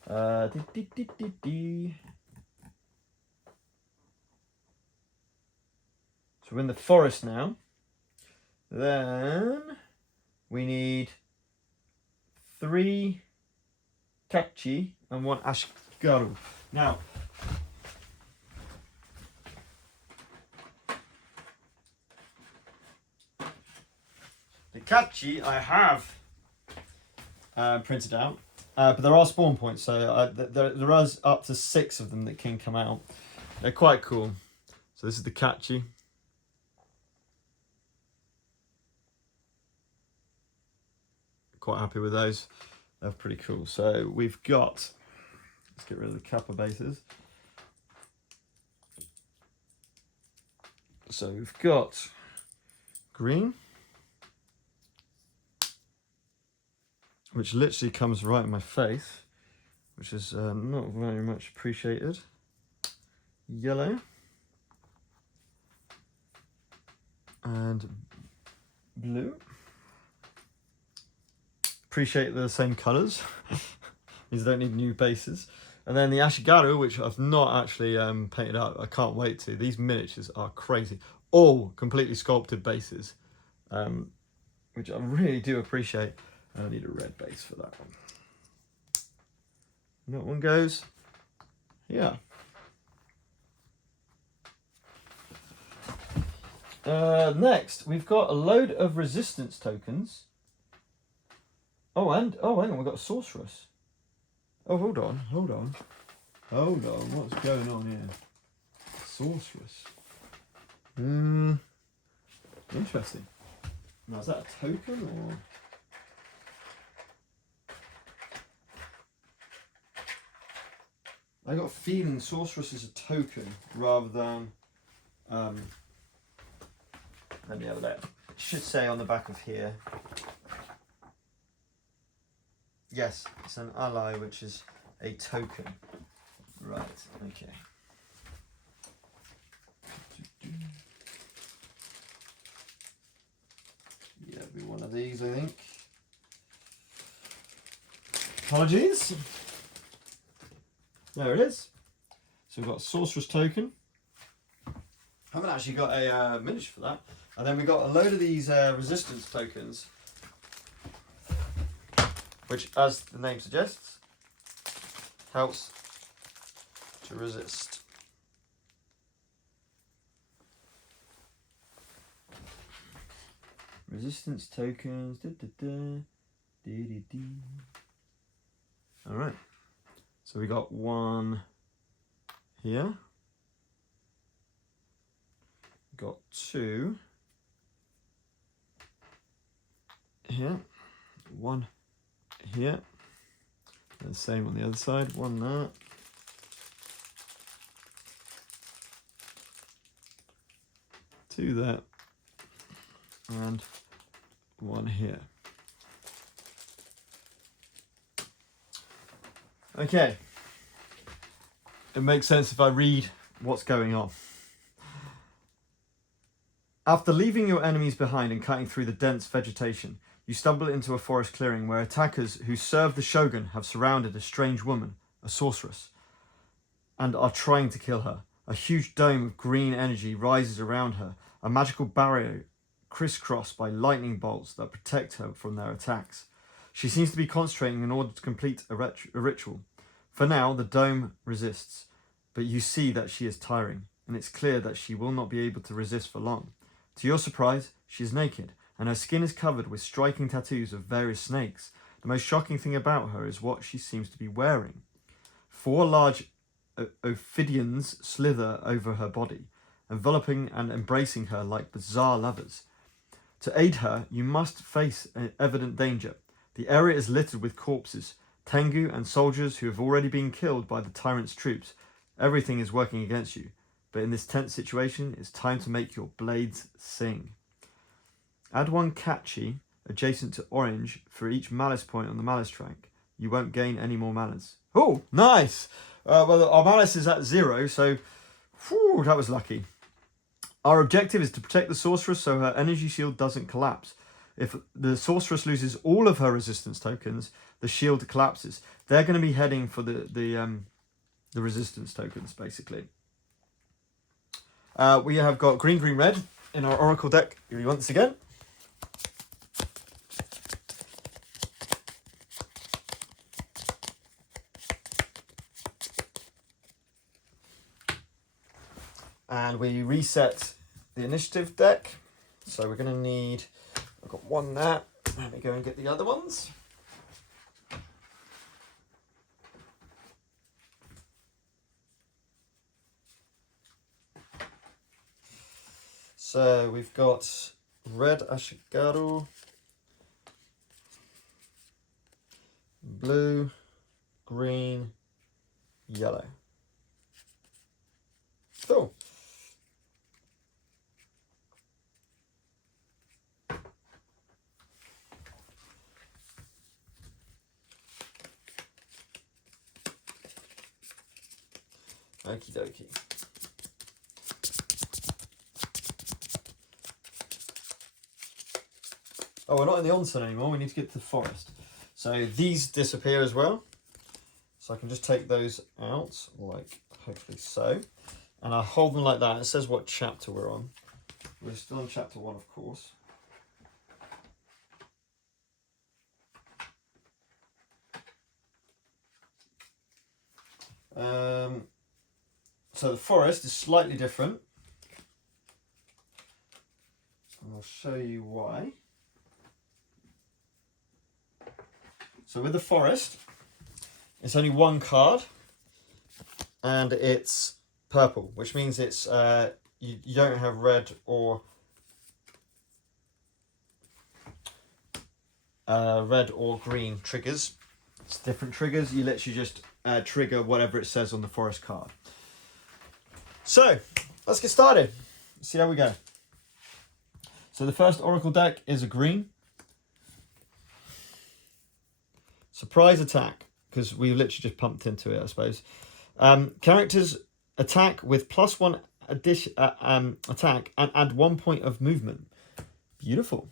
So we're in the forest now. Then we need 3 Kachi and 1 Ashigaru. Now, the Kachi I have printed out, but there are spawn points, so there is up to 6 of them that can come out. They're quite cool. So this is the Kachi. Quite happy with those. They're pretty cool. So we've got, let's get rid of the Kappa bases. So we've got green, which literally comes right in my face, which is not very much appreciated. Yellow. And blue. Appreciate the same colours. These don't need new bases. And then the Ashigaru, which I've not actually painted up. I can't wait to. These miniatures are crazy. All completely sculpted bases, which I really do appreciate. And I need a red base for that one. And that one goes here. Next, we've got a load of resistance tokens. Oh, and hang on, we've got a sorceress. Oh, hold on. What's going on here? Sorceress. Interesting. Now, is that a token or? I got a feeling sorceress is a token rather than. Let me have a look. It should say on the back of here. Yes, it's an ally, which is a token. Right, okay. Yeah, it'll be one of these, I think. Apologies. There it is. So we've got a sorceress token. I haven't actually got a miniature for that. And then we got a load of these resistance tokens, which, as the name suggests, helps to resist. Resistance tokens. All right. So we got one here. Got 2 here. 1 here. And the same on the other side. 1 there. Two there. And 1 here. Okay. It makes sense if I read what's going on. After leaving your enemies behind and cutting through the dense vegetation, you stumble into a forest clearing where attackers who serve the shogun have surrounded a strange woman, a sorceress, and are trying to kill her. A huge dome of green energy rises around her, a magical barrier crisscrossed by lightning bolts that protect her from their attacks. She seems to be concentrating in order to complete a ritual. For now, the dome resists, but you see that she is tiring, and it's clear that she will not be able to resist for long. To your surprise, she is naked, and her skin is covered with striking tattoos of various snakes. The most shocking thing about her is what she seems to be wearing. 4 large ophidians slither over her body, enveloping and embracing her like bizarre lovers. To aid her, you must face an evident danger. The area is littered with corpses, Tengu and soldiers who have already been killed by the tyrant's troops. Everything is working against you. But in this tense situation, it's time to make your blades sing. Add 1 Kachi adjacent to orange for each malice point on the malice track. You won't gain any more malice. Oh, nice! Well, our malice is at 0, so whew, that was lucky. Our objective is to protect the sorceress so her energy shield doesn't collapse. If the sorceress loses all of her resistance tokens, the shield collapses. They're going to be heading for the resistance tokens, basically. We have got green, green, red in our Oracle deck. Here we want this again. And we reset the initiative deck. So we're going to need, I've got one there. Let me go and get the other ones. So we've got red Ashigaru, blue, green, yellow. Cool. Okie dokie. Oh, we're not in the onsen anymore. We need to get to the forest. So these disappear as well. So I can just take those out, like hopefully so. And I hold them like that. It says what chapter we're on. We're still on chapter 1, of course. So the forest is slightly different. And I'll show you why. So with the forest, it's only one card, and it's purple, which means it's you don't have red or green triggers. It's different triggers. You literally just trigger whatever it says on the forest card. So let's get started. See how we go. So the first Oracle deck is a green. Surprise attack, because we literally just pumped into it, I suppose. Characters attack with +1 addition attack and add 1 point of movement. Beautiful.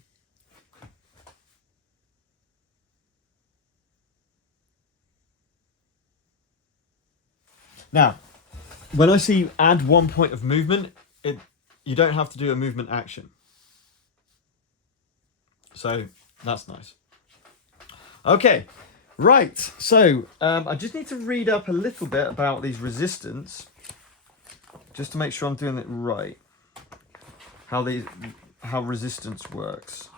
Now, when I see add 1 point of movement, you don't have to do a movement action. So that's nice. Okay, right. So I just need to read up a little bit about these resistance, just to make sure I'm doing it right. How resistance works.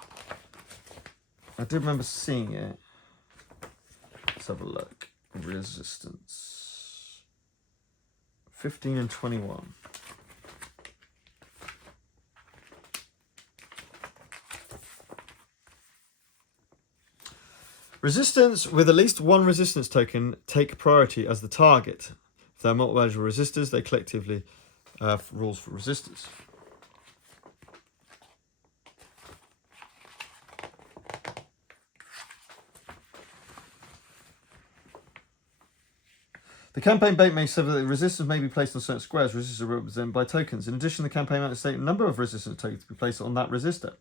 I do remember seeing it. Let's have a look. Resistance. 15 and 21. Resistance with at least one resistance token take priority as the target. If they're multiple eligible resistors, they collectively rules for resistors. The campaign bait may say that resistors may be placed on certain squares. Resistors are represented by tokens. In addition, the campaign might state a number of resistance tokens to be placed on that resistor.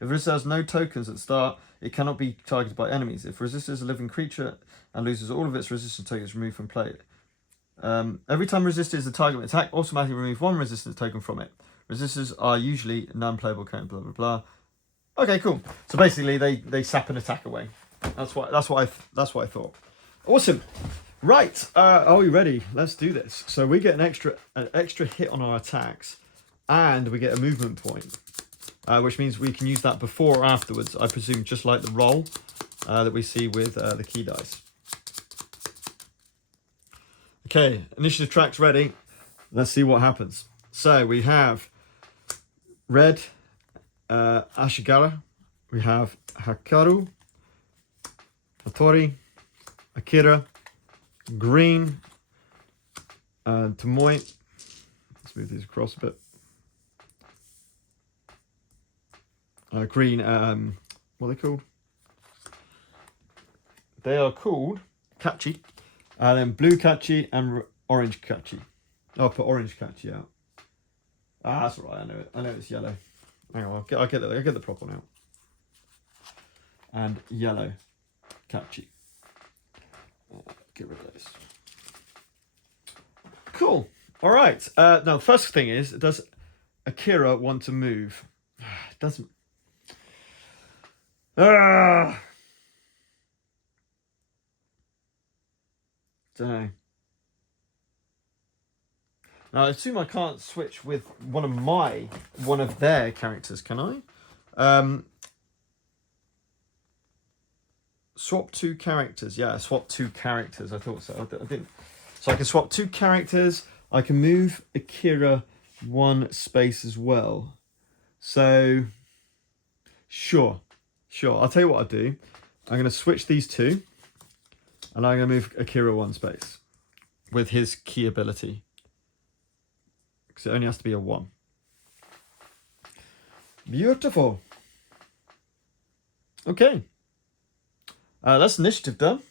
If resistor has no tokens at the start, it cannot be targeted by enemies. If resistor is a living creature and loses all of its resistance tokens, removed from play. Every time resistor is the target of an attack, automatically remove one resistance token from it. Resistors are usually non-playable count, blah blah blah. Okay, cool. So basically, they sap an attack away. That's what I thought. Awesome. Right, are we ready? Let's do this. So we get an extra hit on our attacks, and we get a movement point, which means we can use that before or afterwards, I presume, just like the roll that we see with the key dice. Okay, initiative track's ready. Let's see what happens. So we have red Ashigara, we have Hakaru, Hattori, Akira, green Tomoe. Let's move these across a bit. Green, what are they called? They are called Kachi. Then blue Kachi and orange Kachi. I'll put orange Kachi out. That's all right. I know it. I know it's yellow. Hang on, I'll get the proper one out. And yellow Kachi. Get rid of those. Cool. All right. Now the first thing is, does Akira want to move? It doesn't. Don't know. Now I assume I can't switch with one of their characters, can I? Swap 2 characters. Yeah, swap 2 characters. I thought so. I didn't. So I can swap 2 characters. I can move Akira 1 space as well. So, sure. I'll tell you what I'll do. I'm going to switch these 2. And I'm going to move Akira 1 space. With his key ability. Because it only has to be a 1. Beautiful. Okay. That's initiative done.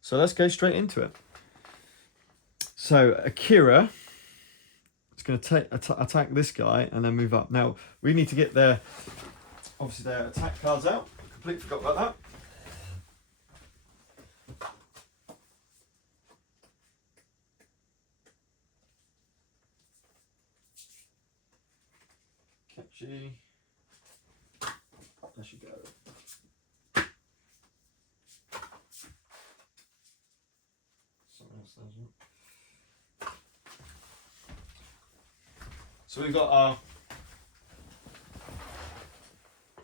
So let's go straight into it. So Akira is going to attack this guy and then move up. Now we need to get their attack cards out. Completely forgot about that. Catchy. There she go. So we've got our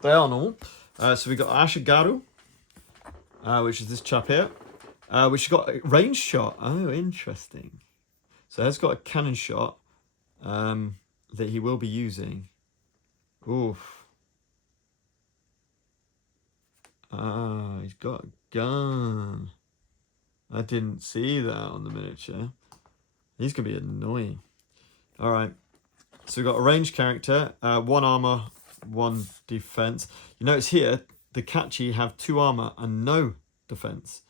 Diurnal. So we've got Ashigaru, which is this chap here, which has got a range shot. Oh, interesting. So he's got a cannon shot that he will be using. Oof. Ah, he's got a gun. I didn't see that on the miniature. He's going to be annoying. All right. So we've got a ranged character, 1 armor, 1 defense. You notice here, the Catchy have 2 armor and no defense,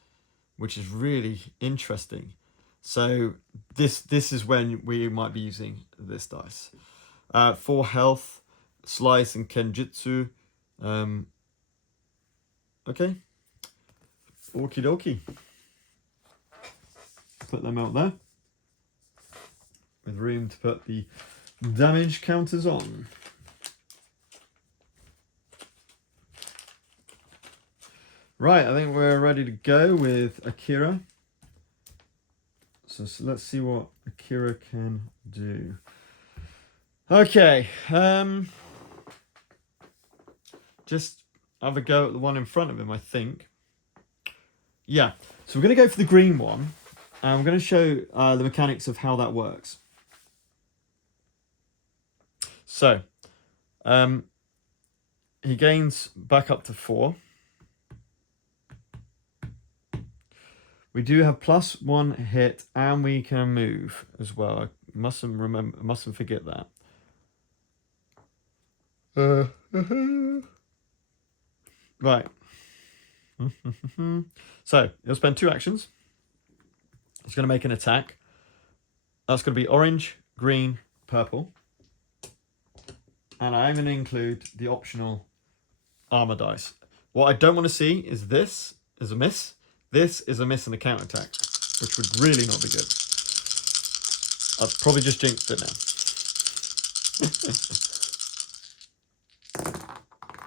which is really interesting. So this is when we might be using this dice. 4 health, slice and kenjutsu. Okay. Okie dokie. Put them out there. With room to put the damage counters on. Right, I think we're ready to go with Akira. So let's see what Akira can do. Okay, just have a go at the one in front of him, I think. Yeah, so we're going to go for the green one. And I'm going to show the mechanics of how that works. So, he gains back up to 4. We do have +1 hit, and we can move as well. I mustn't forget that. Right. So he'll spend 2 actions. He's going to make an attack. That's going to be orange, green, purple. And I'm going to include the optional armor dice. What I don't want to see is this is a miss. This is a miss and a counterattack, which would really not be good. I've probably just jinxed it now.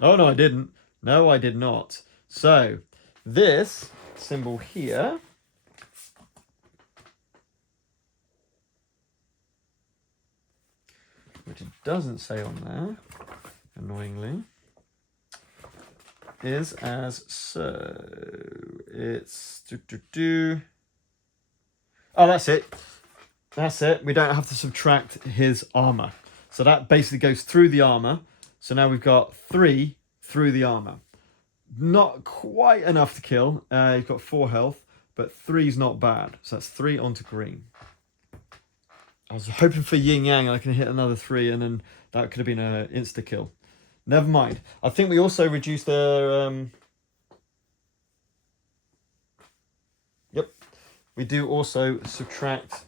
Oh, no, I didn't. No, I did not. So, this symbol here which it doesn't say on there, annoyingly, is as so. It's Oh, that's it. That's it. We don't have to subtract his armor. So that basically goes through the armor. So now we've got 3 through the armor. Not quite enough to kill. He's got 4 health, but 3's not bad. So that's 3 onto green. I was hoping for yin yang and I can hit another 3 and then that could have been an insta kill. Never mind. I think we also reduced their yep. We do also subtract.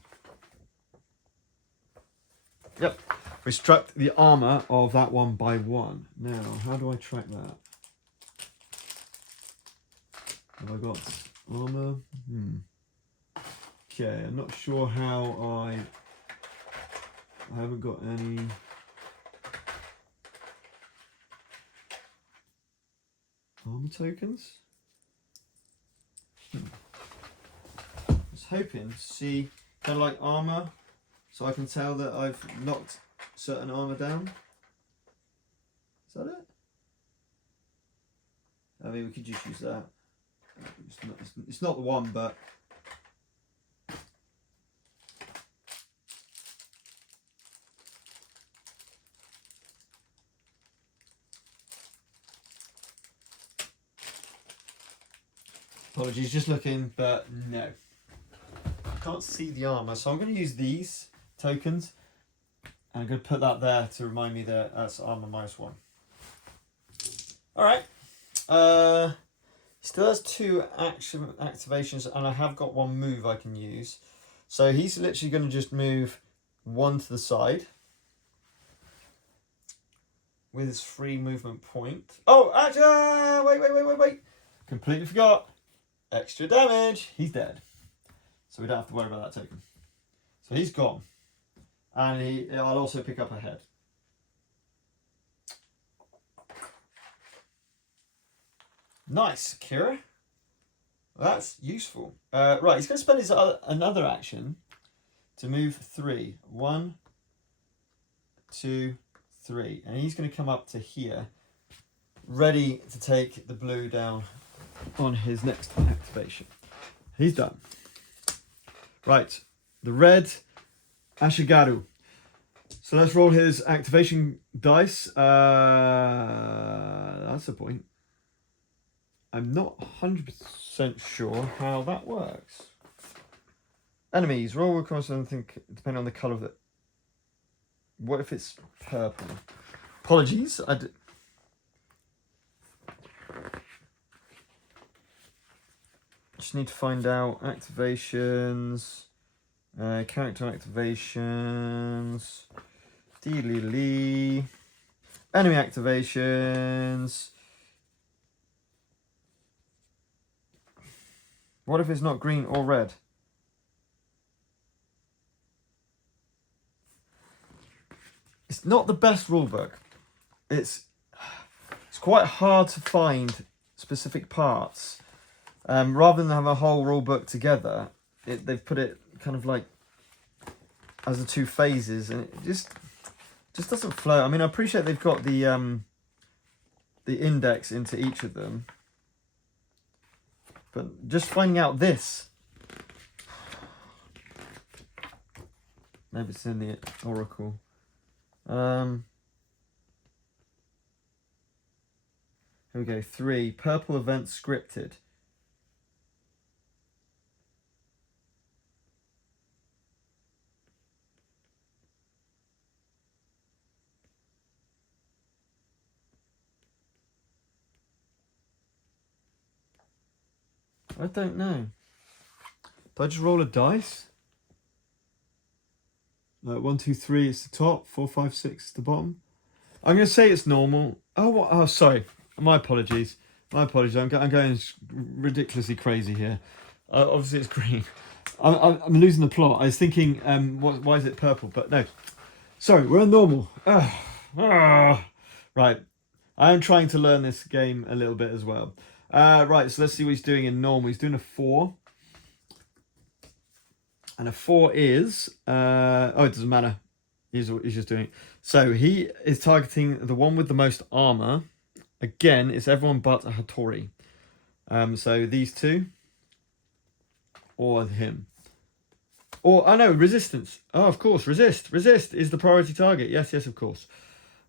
Yep. We subtract the armor of that one by 1. Now, how do I track that? Have I got armor? Okay, I'm not sure how I haven't got any armor tokens. I was hoping to see kind of like armor so I can tell that I've knocked certain armor down. Is that it? I mean, we could just use that. It's not the one, but... Apologies, just looking, but no. Can't see the armor, so I'm going to use these tokens. And I'm going to put that there to remind me that that's armor -1. Alright. Still has 2 action activations, and I have got 1 move I can use. So he's literally going to just move 1 to the side with his free movement point. Oh, actually, wait. Completely forgot. Extra damage. He's dead. So we don't have to worry about that token. So he's gone. And I'll also pick up a head. Nice, Kira. That's useful. Right, he's going to spend his another action to move 3. 1, 2, 3. And he's going to come up to here, ready to take the blue down on his next activation. He's done. Right, the red Ashigaru. So let's roll his activation dice. That's the point. I'm not 100% sure how that works. Enemies, roll across something depending on the colour of it. What if it's purple? Apologies, just need to find out activations, character activations, enemy activations. What if it's not green or red? It's not the best rulebook. It's quite hard to find specific parts. Rather than have a whole rulebook together, they've put it kind of like as the 2 phases, and it just doesn't flow. I mean, I appreciate they've got the index into each of them. But just finding out this. Maybe it's in the Oracle. Here we go. 3. Purple event scripted. I don't know. Do I just roll a dice? 1, 2, 3 is the top. 4, 5, 6 is the bottom. I'm going to say it's normal. Oh, sorry. My apologies. I'm going ridiculously crazy here. Obviously, it's green. I'm losing the plot. I was thinking, why is it purple? But no. Sorry, we're on normal. Right. I am trying to learn this game a little bit as well. Right, so let's see what he's doing in normal. He's doing a 4. And a 4 is... it doesn't matter. He's just doing it. So he is targeting the one with the most armor. Again, it's everyone but a Hattori. So these 2. Or him. Or, oh no, resistance. Oh, of course, resist. Resist is the priority target. Yes, of course.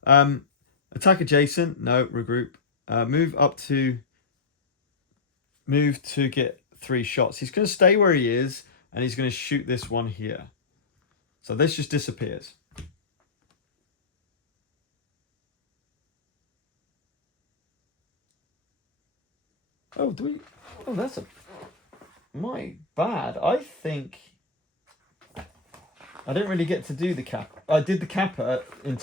Attack adjacent. No, regroup. Move to get 3 shots. He's going to stay where he is, and he's going to shoot this one here. So this just disappears. Oh, that's my bad. I think I didn't really get to do the cap. I did the kappa in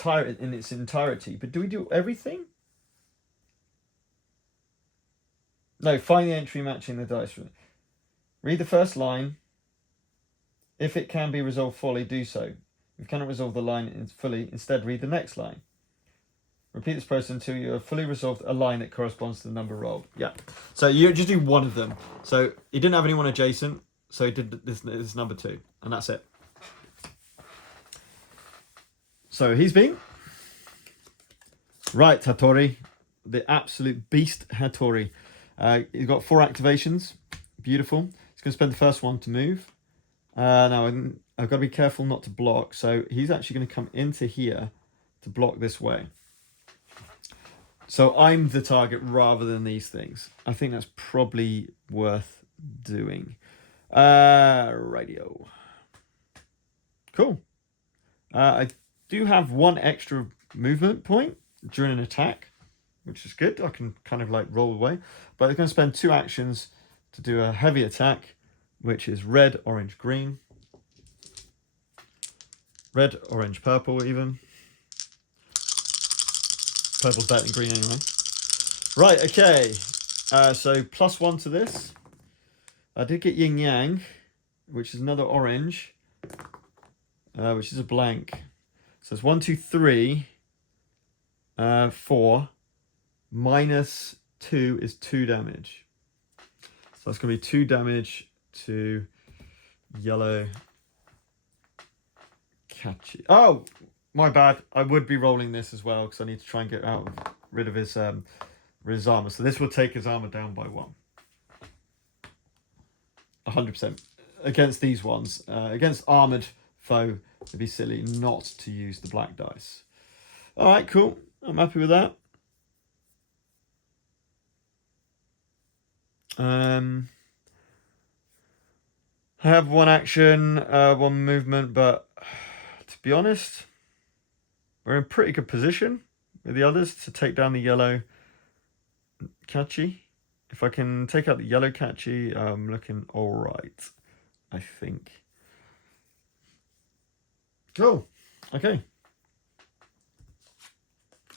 its entirety, but do we do everything? No, find the entry matching the dice. Read the first line. If it can be resolved fully, do so. If you cannot resolve the line fully, instead read the next line. Repeat this process until you have fully resolved a line that corresponds to the number rolled. Yeah. So you just do one of them. So he didn't have anyone adjacent, so he did this number 2, and that's it. So he's been. Right, Hattori. The absolute beast Hattori. He's got 4 activations. Beautiful. He's going to spend the first one to move. Now, I've got to be careful not to block. So he's actually going to come into here to block this way. So I'm the target rather than these things. I think that's probably worth doing. Radio. Cool. I do have 1 extra movement point during an attack, which is good. I can kind of like roll away. But I'm going to spend 2 actions to do a heavy attack, which is red, orange, green. Red, orange, purple even. Purple's better than green anyway. Right, okay. So +1 to this. I did get yin yang, which is another orange, which is a blank. So it's 1, 2, 3, 4. -2 is 2 damage. So that's going to be 2 damage to yellow catchy. Oh, my bad. I would be rolling this as well because I need to try and get rid of his armor. So this will take his armor down by 1. 100%. Against these ones. Against armored foe, it'd be silly not to use the black dice. Alright, cool. I'm happy with that. I have 1 action, 1 movement, but to be honest, we're in pretty good position with the others to take down the yellow catchy. If I can take out the yellow catchy, I'm looking alright, I think. Cool. Okay.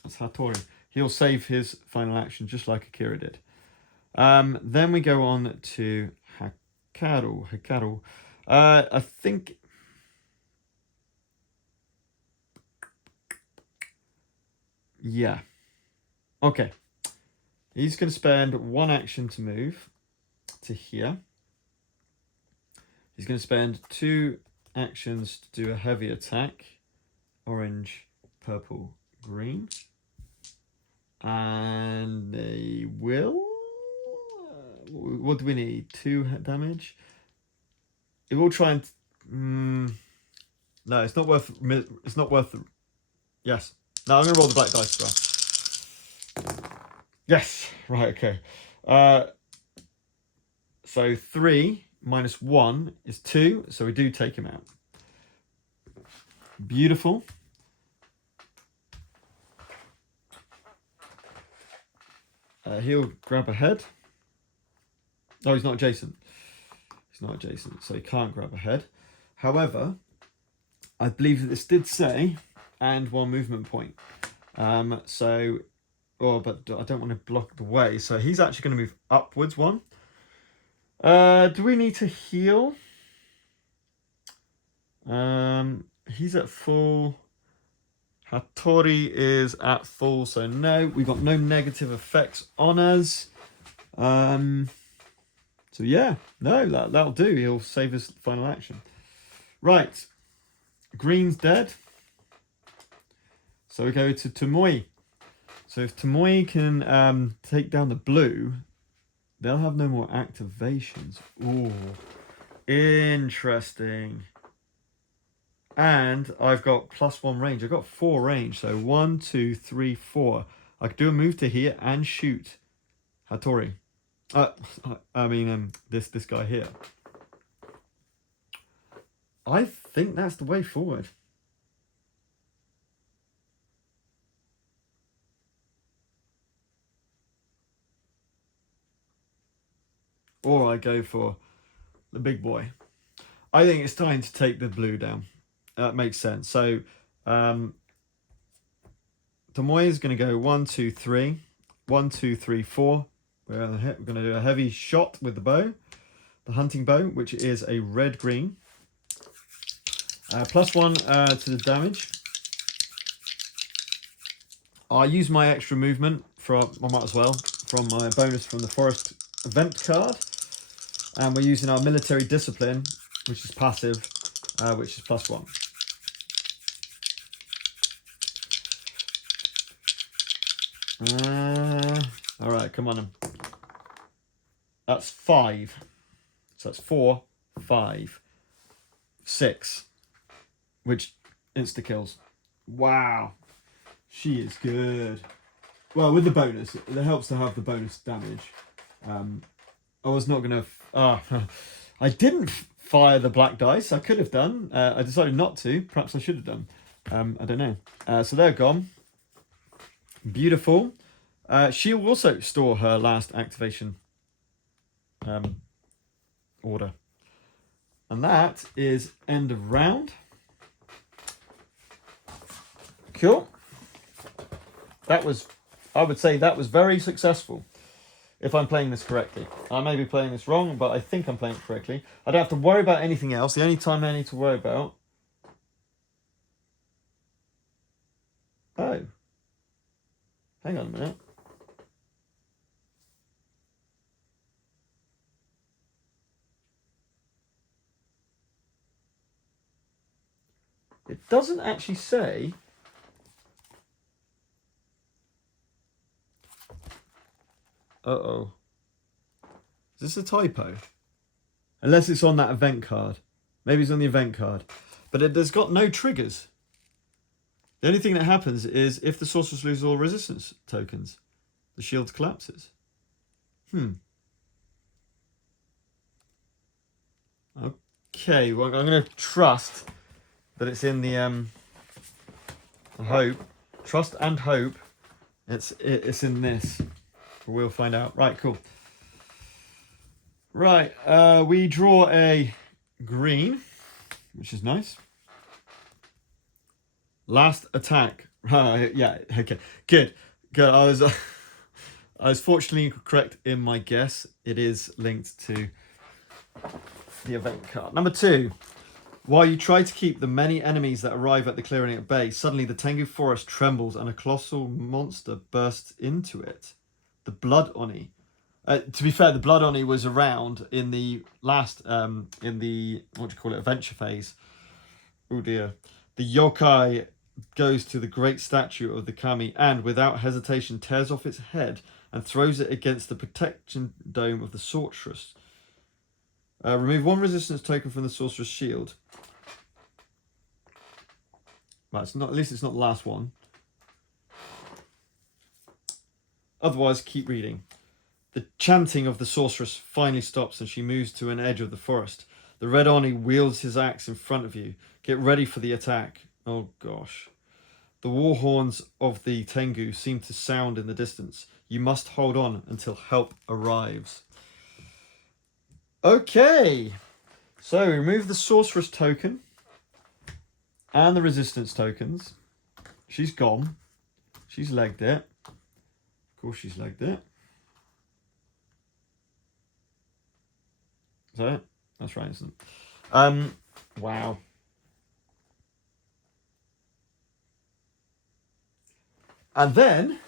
That's Hattori. He'll save his final action just like Akira did. Then we go on to Hikaru. I think... Yeah. Okay. He's going to spend 1 action to move to here. He's going to spend 2 actions to do a heavy attack. Orange, purple, green. And they will... what do we need? 2 damage? It will try and... no, it's not worth... It's not worth... Yes. No, I'm going to roll the black dice as well. Yes. Right, okay. So 3 minus 1 is 2. So we do take him out. Beautiful. He'll grab a head. Oh, he's not adjacent. He's not adjacent, so he can't grab a head. However, I believe that this did say, and 1 movement point. But I don't want to block the way. So he's actually going to move upwards 1. Do we need to heal? He's at full. Hattori is at full, so no. We've got no negative effects on us. So yeah, no, that'll do. He'll save his final action. Right. Green's dead. So we go to Tomoe. So if Tomoe can take down the blue, they'll have no more activations. Ooh, interesting. And I've got +1 range. I've got 4 range. So 1, 2, 3, 4. I could do a move to here and shoot Hattori. This guy here. I think that's the way forward. Or I go for the big boy. I think it's time to take the blue down. That makes sense. So, Tomoe is going to go 1, 2, 3. 1, 2, 3, 4. We're going to do a heavy shot with the bow. The hunting bow, which is a red-green. +1 to the damage. I use my extra movement I might as well, from my bonus from the forest event card. And we're using our military discipline, which is passive, which is +1. All right, come on. That's 5. So that's 4, 5, 6, which insta kills. Wow, she is good. Well, with the bonus, it helps to have the bonus damage. I was not gonna. I didn't fire the black dice. I could have done. I decided not to. Perhaps I should have done. I don't know. So they're gone. Beautiful. She'll also store her last activation order. And that is end of round. Cool. That was, I would say that was very successful. If I'm playing this correctly. I may be playing this wrong, but I think I'm playing it correctly. I don't have to worry about anything else. The only time I need to worry about... Oh. Hang on a minute. It doesn't actually say... Uh-oh. Is this a typo? Unless it's on that event card. Maybe it's on the event card. But there's got no triggers. The only thing that happens is if the sorceress loses all resistance tokens, the shield collapses. Okay, well, I'm going to trust that it's in the... hope. Trust and hope it's in this. We'll find out. Right, cool. Right, we draw a green, which is nice. Last attack. Yeah, okay. Good. I was fortunately correct in my guess. It is linked to the event card. Number 2. While you try to keep the many enemies that arrive at the clearing at bay, suddenly the Tengu forest trembles and a colossal monster bursts into it. The Blood Oni. To be fair, the Blood Oni was around in the last, in the, adventure phase. Oh dear. The yokai goes to the great statue of the kami and, without hesitation, tears off its head and throws it against the protection dome of the sorceress. Remove 1 resistance token from the sorcerer's shield. Right, it's not, at least it's not the last one. Otherwise, keep reading. The chanting of the sorceress finally stops and she moves to an edge of the forest. The Red Oni wields his axe in front of you. Get ready for the attack. Oh gosh. The war horns of the Tengu seem to sound in the distance. You must hold on until help arrives. Okay. So remove the sorceress token and the resistance tokens. She's gone. She's legged it. Of course she's legged it. Is that it? That's right, isn't it? Wow. And then,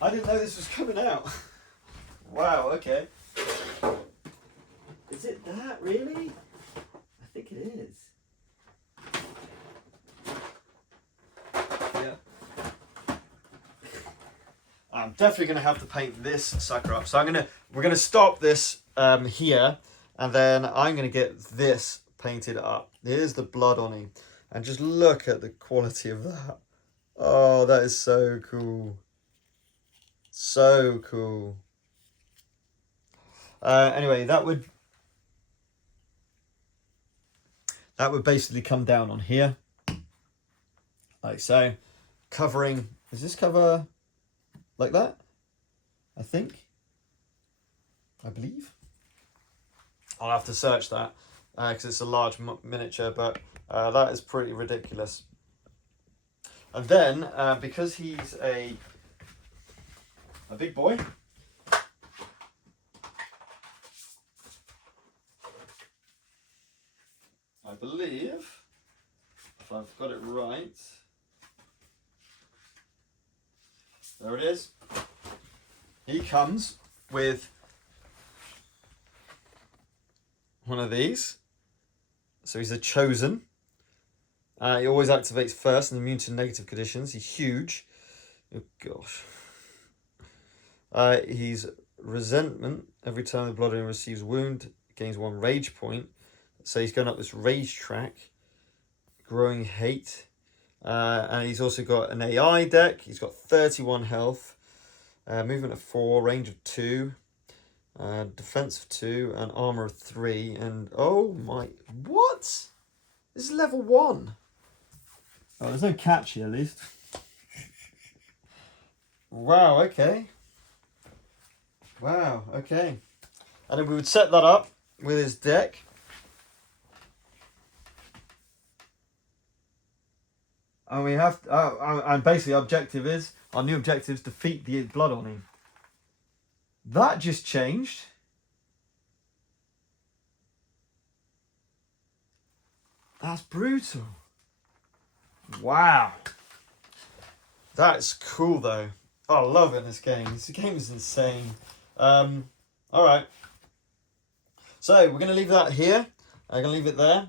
I didn't know this was coming out. Wow, okay. Is it that, really? I think it is. Yeah. I'm definitely going to have to paint this sucker up. So we're going to stop this here, and then I'm going to get this painted up. Here's the Blood Oni, and just look at the quality of that. Oh, that is so cool. So cool. Anyway, that would basically come down on here, like so, covering. Does this cover like that? I believe. I'll have to search that because it's a large miniature, but that is pretty ridiculous. And then, because he's a big boy, I believe, if I've got it right, there it is. He comes with one of these. So he's a chosen. He always activates first and immune to negative conditions. He's huge. Oh gosh. He's resentment. Every time the Blood Oni receives wound, gains 1 rage point. So he's going up this rage track. Growing hate. And he's also got an AI deck. He's got 31 health. Movement of 4, range of 2. Defense of 2 and armor of 3. And oh my, what? This is level 1. Oh, there's no catchy at least. Wow, okay. Wow, okay. And then we would set that up with his deck. And we have, and basically objective is, our new objective is defeat the Blood Oni. That just changed. That's brutal. Wow. That's cool though. Oh, I love it in this game. This game is insane. Alright. So we're going to leave that here. I'm going to leave it there.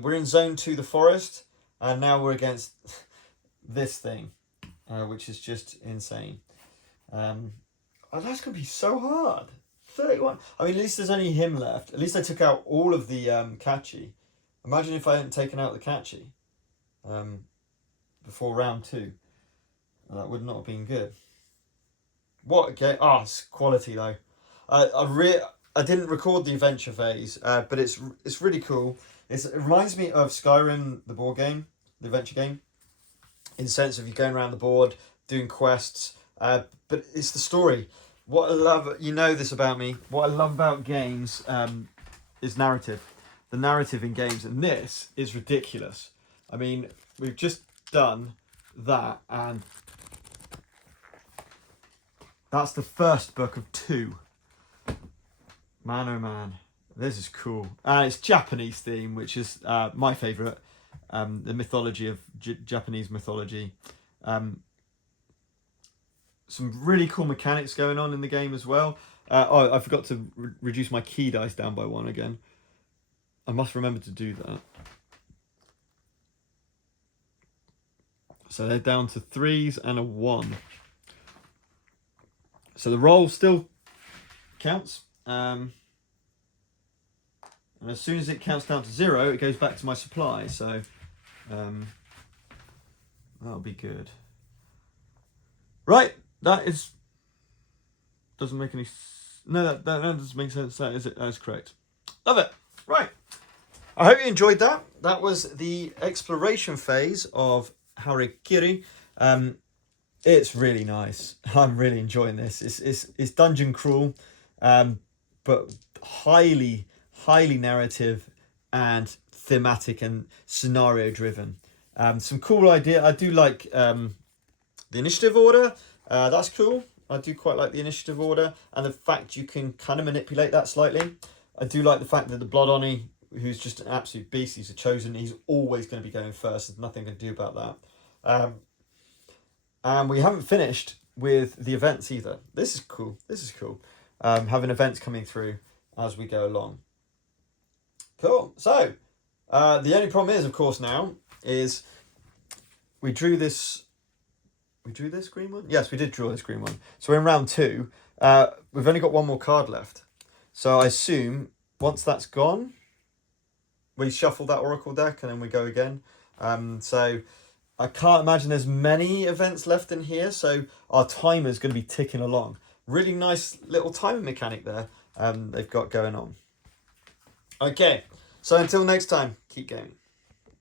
We're in zone 2, the forest. And now we're against this thing. Which is just insane. Oh, that's going to be so hard. 31. I mean, at least there's only him left. At least I took out all of the catchy. Imagine if I hadn't taken out the catchy before round 2. That would not have been good. What a game. Oh, it's quality though. I didn't record the adventure phase, but it's really cool. It reminds me of Skyrim, the board game, the adventure game, in the sense of you going around the board, doing quests, but it's the story. What I love, you know this about me, what I love about games is narrative. The narrative in games, and this is ridiculous. I mean, we've just done that, and that's the first book of 2. Man, oh man, this is cool. It's Japanese theme, which is my favourite. The mythology of Japanese mythology. Some really cool mechanics going on in the game as well. Oh, I forgot to reduce my key dice down by 1 again. I must remember to do that. So they're down to 3s and a 1. So the roll still counts. And as soon as it counts down to 0, it goes back to my supply. So that'll be good. Right, that is... Doesn't make any... No, that doesn't make sense. That is correct. Love it. Right. I hope you enjoyed that. That was the exploration phase of Harakiri. It's really nice. I'm really enjoying this. It's dungeon crawl, but highly narrative and thematic and scenario driven. Some cool idea. I do like the initiative order. That's cool. I do quite like the initiative order and the fact you can kind of manipulate that slightly. I do like the fact that the Blood Oni, who's just an absolute beast, he's a chosen, he's always going to be going first. There's nothing to do about that. And we haven't finished with the events either. This is cool. This is cool. Having events coming through as we go along. Cool. So, the only problem is, of course, now, is we drew this... We drew this green one? Yes, we did draw this green one. So we're in round 2. We've only got 1 more card left. So I assume once that's gone, we shuffle that Oracle deck and then we go again. So I can't imagine there's many events left in here. So our timer is going to be ticking along. Really nice little timer mechanic there they've got going on. Okay, so until next time, keep gaming.